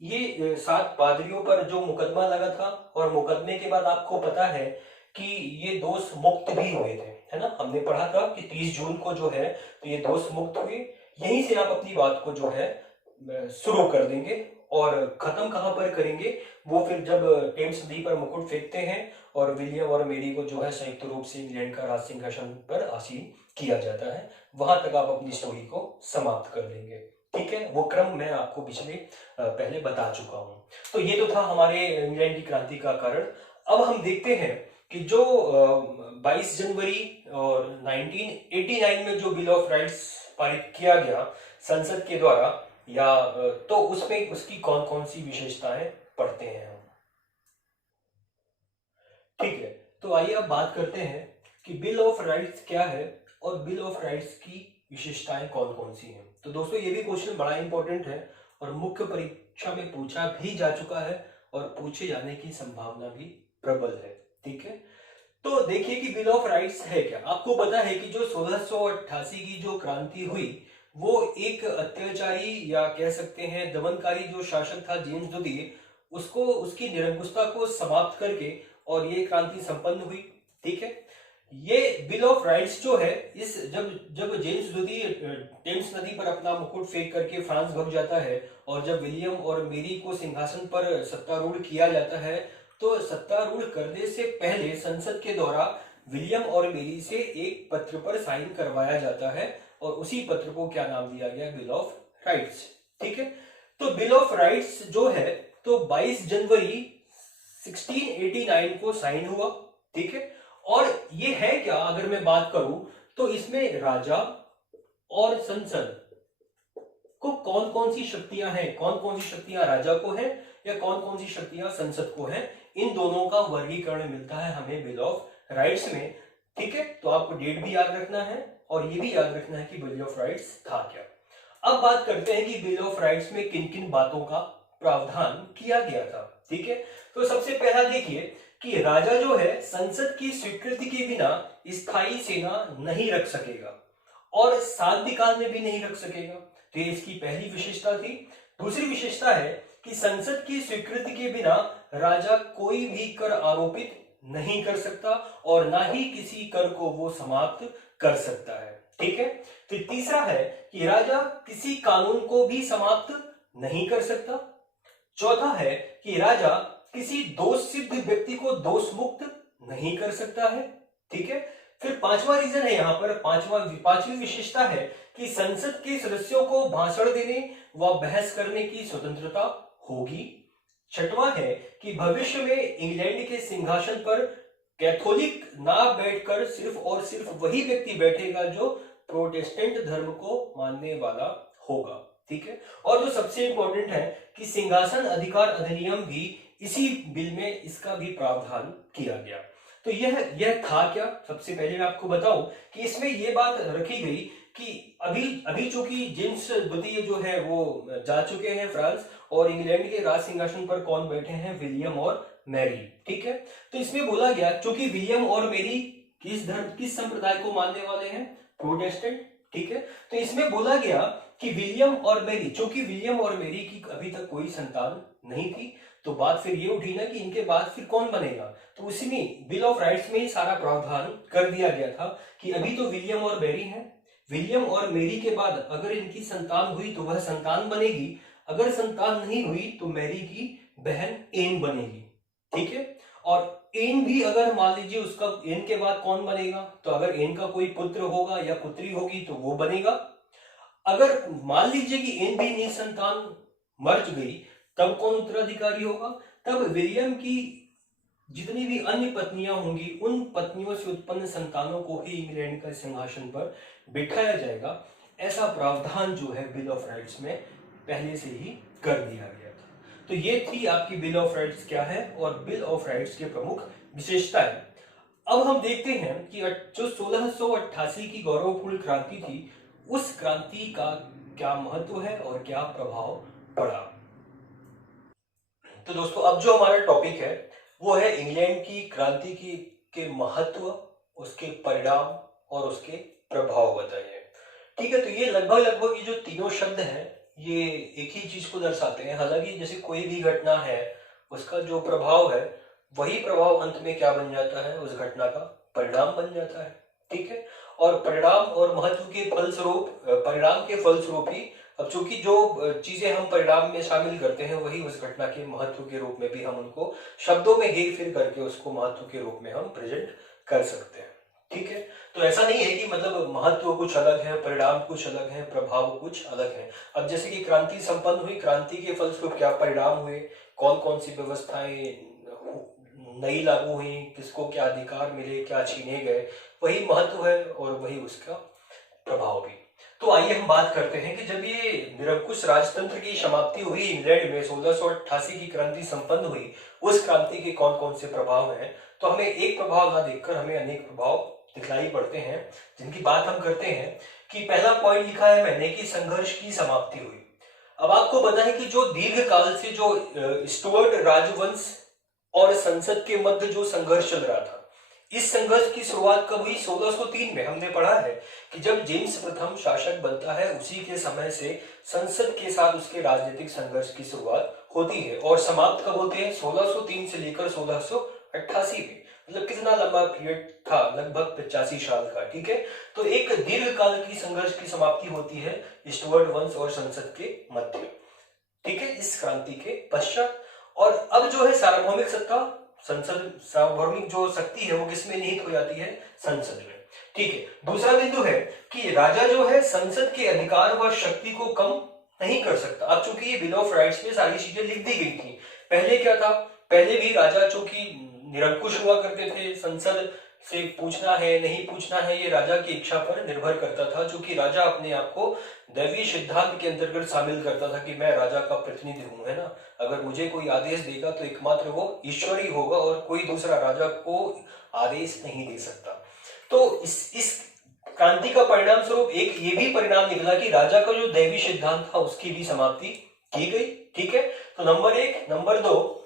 ये 7 पादरियों पर जो मुकदमा लगा था और मुकदमे के बाद आपको पता है कि ये दोष मुक्त भी हुए थे, है ना। हमने पढ़ा था कि 30 जून को जो है तो ये दोष मुक्त हुए। यहीं से आप अपनी बात को जो है शुरू कर देंगे और खत्म कहां पर करेंगे? वो फिर जब टेम्स नदी पर मुकुट फेंकते हैं और विलियम और मेरी को जो है संयुक्त रूप से इंग्लैंड का राज सिंहासन पर आसीन किया जाता है, वहां तक आप अपनी स्टोरी को समाप्त कर देंगे। ठीक है, वो क्रम मैं आपको पहले बता चुका हूं। तो ये तो था हमारे इंग्लैंड की क्रांति का कारण। अब हम देखते हैं कि जो 22 जनवरी और 1989 में जो बिल ऑफ राइट्स पारित किया गया संसद के द्वारा तो उसमें उसकी कौन कौन सी विशेषताएं पढ़ते हैं हम। ठीक है, तो आइए अब बात करते हैं कि बिल ऑफ राइट्स क्या है और बिल ऑफ राइट्स की विशेषताएं कौन कौन सी हैं। तो दोस्तों ये भी क्वेश्चन बड़ा इंपॉर्टेंट है और मुख्य परीक्षा में पूछा भी जा चुका है और पूछे जाने की संभावना भी प्रबल है। ठीक है, तो देखिए कि बिल ऑफ राइट्स है क्या। आपको पता है कि जो 1688 की जो क्रांति हुई वो एक अत्याचारी या कह सकते हैं दमनकारी जो शासक था जेम्स डुडी, उसको उसकी निरंकुशता को समाप्त करके और ये क्रांति संपन्न हुई। ठीक है, ये बिल ऑफ राइट्स जो है इस जब जेम्स डुडी टेम्स नदी पर अपना मुकुट फेंक करके फ्रांस भाग जाता है और जब विलियम और मेरी को सिंहासन पर सत्तारूढ़ किया जाता है तो सत्तारूढ़ करने से पहले संसद के द्वारा विलियम और मेरी से एक पत्र पर साइन करवाया जाता है और उसी पत्र को क्या नाम दिया गया, बिल ऑफ राइट्स। ठीक है, तो बिल ऑफ राइट्स जो है तो 22 जनवरी 1689 को साइन हुआ। ठीक है, और ये है क्या, अगर मैं बात करूं तो इसमें राजा और संसद को कौन कौन सी शक्तियां हैं, कौन कौन सी शक्तियां राजा को है या कौन कौन सी शक्तियां संसद को है, इन दोनों का वर्गीकरण मिलता है हमें बिल ऑफ राइट्स में। ठीक है, तो आपको डेट भी याद रखना है और ये भी याद रखना है कि बिल ऑफ राइट्स था क्या। अब बात करते हैं कि बिल ऑफ राइट्स में किन किन बातों का प्रावधान किया गया था। ठीक है, तो सबसे पहला देखिए कि राजा जो है संसद की स्वीकृति के बिना स्थायी सेना नहीं रख सकेगा और शांति काल में भी नहीं रख सकेगा। तो ये इसकी पहली विशेषता थी। दूसरी विशेषता है कि संसद की स्वीकृति के बिना राजा कोई भी कर आरोपित नहीं कर सकता और ना ही किसी कर को वो समाप्त कर सकता है। ठीक है, फिर तीसरा है कि राजा किसी कानून को भी समाप्त नहीं कर सकता। चौथा है कि राजा किसी दोष सिद्ध व्यक्ति को दोष मुक्त नहीं कर सकता है। ठीक है, फिर पांचवा रीजन है यहाँ पर, पांचवी विशेषता है कि संसद के सदस्यों को भाषण देने व बहस करने की स्वतंत्रता होगी। छठवां है कि भविष्य में इंग्लैंड के सिंहासन पर कैथोलिक ना बैठकर सिर्फ और सिर्फ वही व्यक्ति बैठेगा जो प्रोटेस्टेंट धर्म को मानने वाला होगा। ठीक है, और जो सबसे इंपॉर्टेंट है कि सिंहासन अधिकार अधिनियम भी इसी बिल में इसका भी प्रावधान किया गया। तो यह था क्या, सबसे पहले मैं आपको बताऊं कि इसमें यह बात रखी गई कि अभी चूंकि जेम्स द्वितीय जो है वो जा चुके हैं फ्रांस और इंग्लैंड के राज सिंहासन पर कौन बैठे हैं, विलियम और मैरी। ठीक है, तो इसमें बोला गया चूंकि विलियम और मैरी किस संप्रदाय को मानने वाले हैं, प्रोटेस्टेंट। ठीक है, तो इसमें बोला गया कि विलियम और मैरी, चूंकि विलियम और मैरी की अभी तक कोई संतान नहीं थी, तो बात फिर ये उठी ना कि इनके बाद फिर कौन बनेगा। तो उसी में बिल ऑफ राइट्स में ही सारा प्रावधान कर दिया गया था कि अभी तो विलियम और मैरी हैं, विलियम और मैरी के बाद अगर इनकी संतान हुई तो वह संतान बनेगी, अगर संतान नहीं हुई तो मैरी की बहन एन बनेगी। ठीक है, और एन भी अगर मान लीजिए उसका एन के बाद कौन बनेगा, तो अगर एन का कोई पुत्र होगा या पुत्री होगी तो वो बनेगा। अगर मान लीजिए कि एन भी निसंतान मर गई तब कौन उत्तराधिकारी होगा, तब विलियम की जितनी भी अन्य पत्नियां होंगी उन पत्नियों से उत्पन्न संतानों को ही इंग्लैंड का सिंहासन पर बिठाया जाएगा। ऐसा प्रावधान जो है बिल ऑफ राइट्स में पहले से ही कर दिया गया था। तो ये थी आपकी बिल ऑफ राइट्स क्या है और बिल ऑफ राइट्स के प्रमुख विशेषताएं। अब हम देखते हैं कि जो 1688 की गौरवपूर्ण क्रांति थी उस क्रांति का क्या महत्व है और क्या प्रभाव पड़ा। तो दोस्तों अब जो हमारा टॉपिक है वो है इंग्लैंड की क्रांति के महत्व, उसके परिणाम और उसके प्रभाव बताइए। ठीक है, तो ये लगभग ये जो तीनों शब्द हैं ये एक ही चीज को दर्शाते हैं। हालांकि जैसे कोई भी घटना है उसका जो प्रभाव है वही प्रभाव अंत में क्या बन जाता है, उस घटना का परिणाम बन जाता है। ठीक है, और परिणाम और महत्व के फलस्वरूप, परिणाम के फलस्वरूप ही अब चूंकि जो चीजें हम परिणाम में शामिल करते हैं वही उस घटना के महत्व के रूप में भी हम उनको शब्दों में हेर फेर करके उसको महत्व के रूप में हम प्रेजेंट कर सकते हैं। ठीक है, तो ऐसा नहीं है कि मतलब महत्व कुछ अलग है, परिणाम कुछ अलग है, प्रभाव कुछ अलग है। अब जैसे कि क्रांति संपन्न हुई, क्रांति के फलस्वरूप क्या परिणाम हुए, कौन कौन सी व्यवस्थाएं नई लागू हुई, किसको क्या अधिकार मिले, क्या छीने गए, वही महत्व है और वही उसका प्रभाव भी। तो आइए हम बात करते हैं कि जब ये निरंकुश राजतंत्र की समाप्ति हुई इंग्लैंड में, 1688 की क्रांति संपन्न हुई, उस क्रांति के कौन कौन से प्रभाव हैं। तो हमें एक प्रभाव ना देखकर हमें अनेक प्रभाव दिखलाई पड़ते हैं जिनकी बात हम करते हैं। कि पहला पॉइंट लिखा है मैंने कि संघर्ष की समाप्ति हुई। अब आपको पता है कि जो दीर्घ काल से जो स्टुअर्ट राजवंश और संसद के मध्य जो संघर्ष चल रहा था, इस संघर्ष की शुरुआत कब हुई, 1603 में। हमने पढ़ा है कि जब जेम्स प्रथम शासक बनता है उसी के समय से संसद के साथ उसके राजनीतिक संघर्ष की शुरुआत होती है और समाप्त कब होते हैं, 1603 से लेकर 1688 में। मतलब कितना लंबा पीरियड था, लगभग 85 साल का। ठीक है, तो एक दीर्घ काल की संघर्ष की समाप्ति होती है स्टुअर्ट वंश और संसद के मध्य। ठीक है, इस क्रांति के पश्चात। और अब जो है सार्वभौमिक सत्ता संसद सार्वभौमिक जो शक्ति है वो किसमें निहित हो जाती है? संसद में। ठीक है। दूसरा बिंदु है कि राजा जो है संसद के अधिकार व शक्ति को कम नहीं कर सकता। अब चूंकि ये बिल ऑफ राइट्स में सारी चीजें लिख दी गई थी, पहले क्या था, पहले भी राजा चूंकि निरंकुश हुआ करते थे, संसद से पूछना है नहीं पूछना है ये राजा की इच्छा पर निर्भर करता था, चूंकि राजा अपने आप को दैवीय सिद्धांत के अंतर्गत शामिल करता था कि मैं राजा का प्रतिनिधि हूं, है ना। अगर मुझे कोई आदेश देगा तो एकमात्र वो ईश्वर ही होगा और कोई दूसरा राजा को आदेश नहीं दे सकता। तो इस क्रांति का परिणाम स्वरूप एक ये भी परिणाम निकला कि राजा का जो दैवी सिद्धांत था उसकी भी समाप्ति की गई। ठीक है। तो नंबर 1, नंबर 2,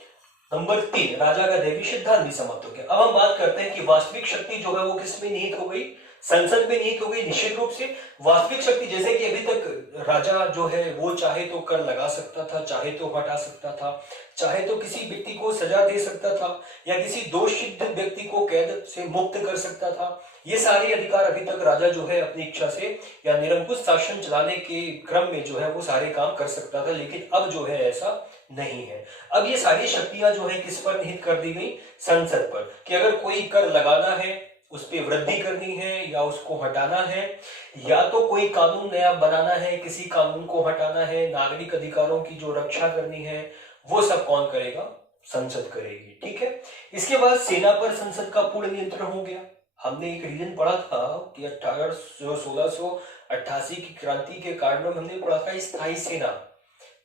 नंबर 3 राजा का दैवी सिद्धांत भी समाप्त हो गया। अब हम बात करते हैं कि वास्तविक शक्ति जो है वो किसमें निहित हो गई? संसद में निहित हो गई। निश्चित रूप से वास्तविक शक्ति, जैसे कि अभी तक राजा जो है वो चाहे तो कर लगा सकता था, चाहे तो हटा सकता था, चाहे तो किसी व्यक्ति को सजा दे सकता था या किसी दोषसिद्ध व्यक्ति को कैद से मुक्त कर सकता था। ये सारे अधिकार अभी तक राजा जो है अपनी इच्छा से या निरंकुश शासन चलाने के क्रम में जो है वो सारे काम कर सकता था, लेकिन अब जो है ऐसा नहीं है। अब ये सारी शक्तियां जो है किस पर निहित कर दी गई? संसद पर, कि अगर कोई कर लगाना है, उस पर वृद्धि करनी है या उसको हटाना है, या तो कोई कानून नया बनाना है, किसी कानून को हटाना है, नागरिक अधिकारों की जो रक्षा करनी है, वो सब कौन करेगा? संसद करेगी। ठीक है। इसके बाद सेना पर संसद का पूर्ण नियंत्रण हो गया। हमने एक रीजन पढ़ा था कि 1688 की क्रांति के कारण में हमने पढ़ा था स्थायी सेना।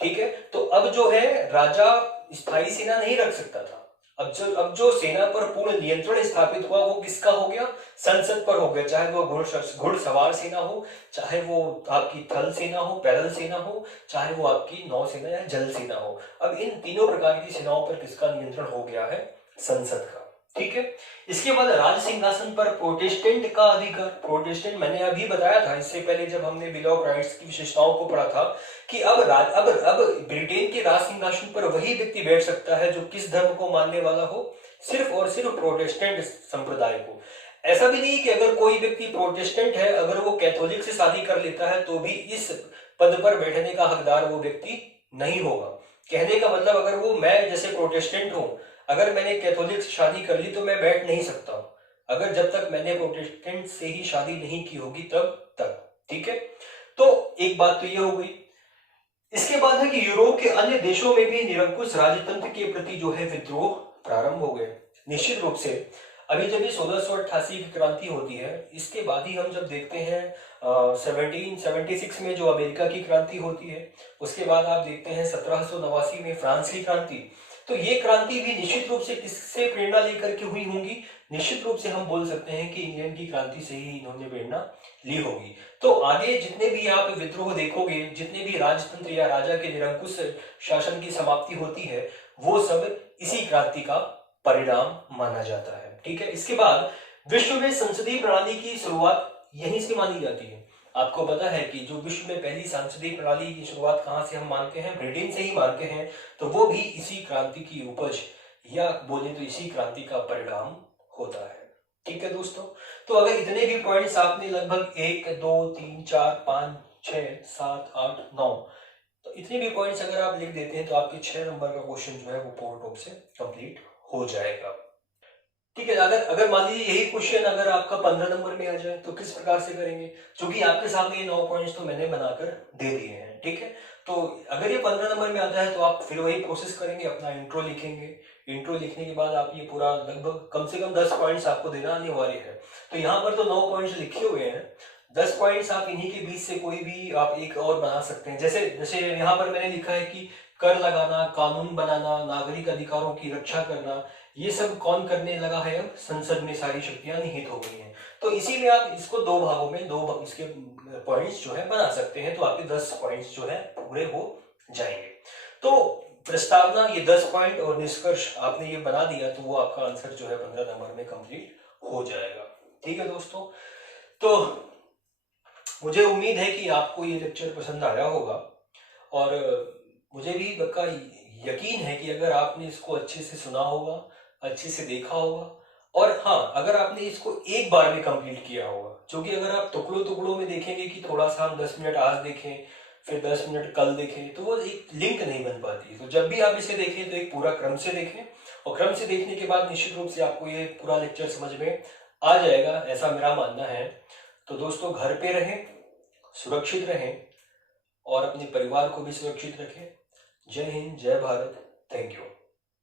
ठीक है। तो अब जो है राजा स्थायी सेना नहीं रख सकता था। अब जो सेना पर पूर्ण नियंत्रण स्थापित हुआ वो किसका हो गया? संसद पर हो गया। चाहे वो घुड़सवार सेना हो, चाहे वो आपकी थल सेना हो, पैदल सेना हो, चाहे वो आपकी नौसेना या जल सेना हो। अब इन तीनों प्रकार की सेनाओं पर किसका नियंत्रण हो गया है? संसद का। ठीक है। इसके बाद राज सिंहासन पर प्रोटेस्टेंट का अधिकार। प्रोटेस्टेंट मैंने अभी बताया था इससे पहले जब हमने बिल ऑफ राइट्स की विशेषताओं को पढ़ा था कि अब ब्रिटेन के राज सिंहासन पर वही व्यक्ति बैठ सकता है जो किस धर्म को मानने वाला हो? सिर्फ और सिर्फ प्रोटेस्टेंट संप्रदाय को। ऐसा भी नहीं कि अगर कोई व्यक्ति प्रोटेस्टेंट है, अगर वो कैथोलिक से शादी कर लेता है तो भी इस पद पर बैठने का हकदार वो व्यक्ति नहीं होगा। कहने का मतलब, अगर वो, मैं जैसे प्रोटेस्टेंट हूं, अगर मैंने कैथोलिक से शादी कर ली तो मैं बैठ नहीं सकता, अगर जब तक मैंने प्रोटेस्टेंट से ही शादी नहीं की होगी तब तक। ठीक है। तो एक बात तो ये हो गई। इसके बाद है कि यूरोप के अन्य देशों में भी निरंकुश राजतंत्र के प्रति जो है विद्रोह प्रारंभ हो गए। निश्चित रूप से अभी जब ये 1688 की क्रांति होती है, इसके बाद ही हम जब देखते हैं 1776 में जो अमेरिका की क्रांति होती है, उसके बाद आप देखते हैं 1789 में फ्रांस की क्रांति। तो ये क्रांति भी निश्चित रूप से किससे प्रेरणा लेकर के हुई होंगी? निश्चित रूप से हम बोल सकते हैं कि इंग्लैंड की क्रांति से ही इन्होंने प्रेरणा ली होगी। तो आगे जितने भी आप विद्रोह देखोगे, जितने भी राजतंत्र या राजा के निरंकुश शासन की समाप्ति होती है, वो सब इसी क्रांति का परिणाम माना जाता है। ठीक है। इसके बाद विश्व में संसदीय प्रणाली की शुरुआत यहीं से मानी जाती है। आपको पता है कि जो विश्व में पहली संसदीय प्रणाली की शुरुआत कहां से हम मानते हैं? ब्रिटेन से ही मानते हैं। तो वो भी इसी क्रांति की उपज या बोले तो इसी क्रांति का परिणाम होता है। ठीक है दोस्तों। तो अगर इतने भी पॉइंट्स आपने लगभग 1, 2, 3, 4, 5, 6, 7, 8, 9, तो इतने भी पॉइंट्स अगर आप लिख देते हैं तो आपके 6 नंबर का क्वेश्चन जो है वो पूर्ण रूप से कंप्लीट हो जाएगा। ठीक है। अगर मान लीजिए यही क्वेश्चन अगर आपका 15 नंबर में आ जाए तो किस प्रकार से करेंगे? क्योंकि आपके सामने ये 9 पॉइंट्स तो मैंने बनाकर दे दिए हैं। ठीक है। तो अगर ये 15 नंबर में आता है तो आप फिर वही प्रोसेस करेंगे, अपना इंट्रो लिखेंगे। इंट्रो लिखने के बाद आप ये पूरा लगभग कम से कम 10 पॉइंट्स आपको देना अनिवार्य है। तो यहाँ पर तो 9 पॉइंट्स लिखे हुए हैं, 10 पॉइंट्स आप इन्हीं के बीच से कोई भी आप एक और बना सकते हैं। जैसे यहाँ पर मैंने लिखा है कि कर लगाना, कानून बनाना, नागरिक अधिकारों की रक्षा करना, ये सब कौन करने लगा है? अब संसद में सारी शक्तियां निहित हो गई हैं। तो इसी में आप इसको 2 भागों में इसके पॉइंट्स जो है बना सकते हैं, तो आपके 10 पॉइंट्स जो है पूरे हो जाएंगे। तो प्रस्तावना, ये 10 पॉइंट और निष्कर्ष आपने ये बना दिया तो वो आपका आंसर जो है 15 नंबर में कंप्लीट हो जाएगा। ठीक है दोस्तों। तो मुझे उम्मीद है कि आपको ये लेक्चर पसंद आया होगा और मुझे भी पक्का यकीन है कि अगर आपने इसको अच्छे से सुना होगा, अच्छे से देखा होगा और हाँ, अगर आपने इसको एक बार में कंप्लीट किया होगा, क्योंकि अगर आप टुकड़ों में देखेंगे कि थोड़ा सा हम 10 मिनट आज देखें फिर 10 मिनट कल देखें तो वो एक लिंक नहीं बन पाती। तो जब भी आप इसे देखें तो एक पूरा क्रम से देखें और क्रम से देखने के बाद निश्चित रूप से आपको ये पूरा लेक्चर समझ में आ जाएगा, ऐसा मेरा मानना है। तो दोस्तों, घर पे रहें, सुरक्षित रहें और अपने परिवार को भी सुरक्षित रखें। जय हिंद, जय भारत, थैंक यू।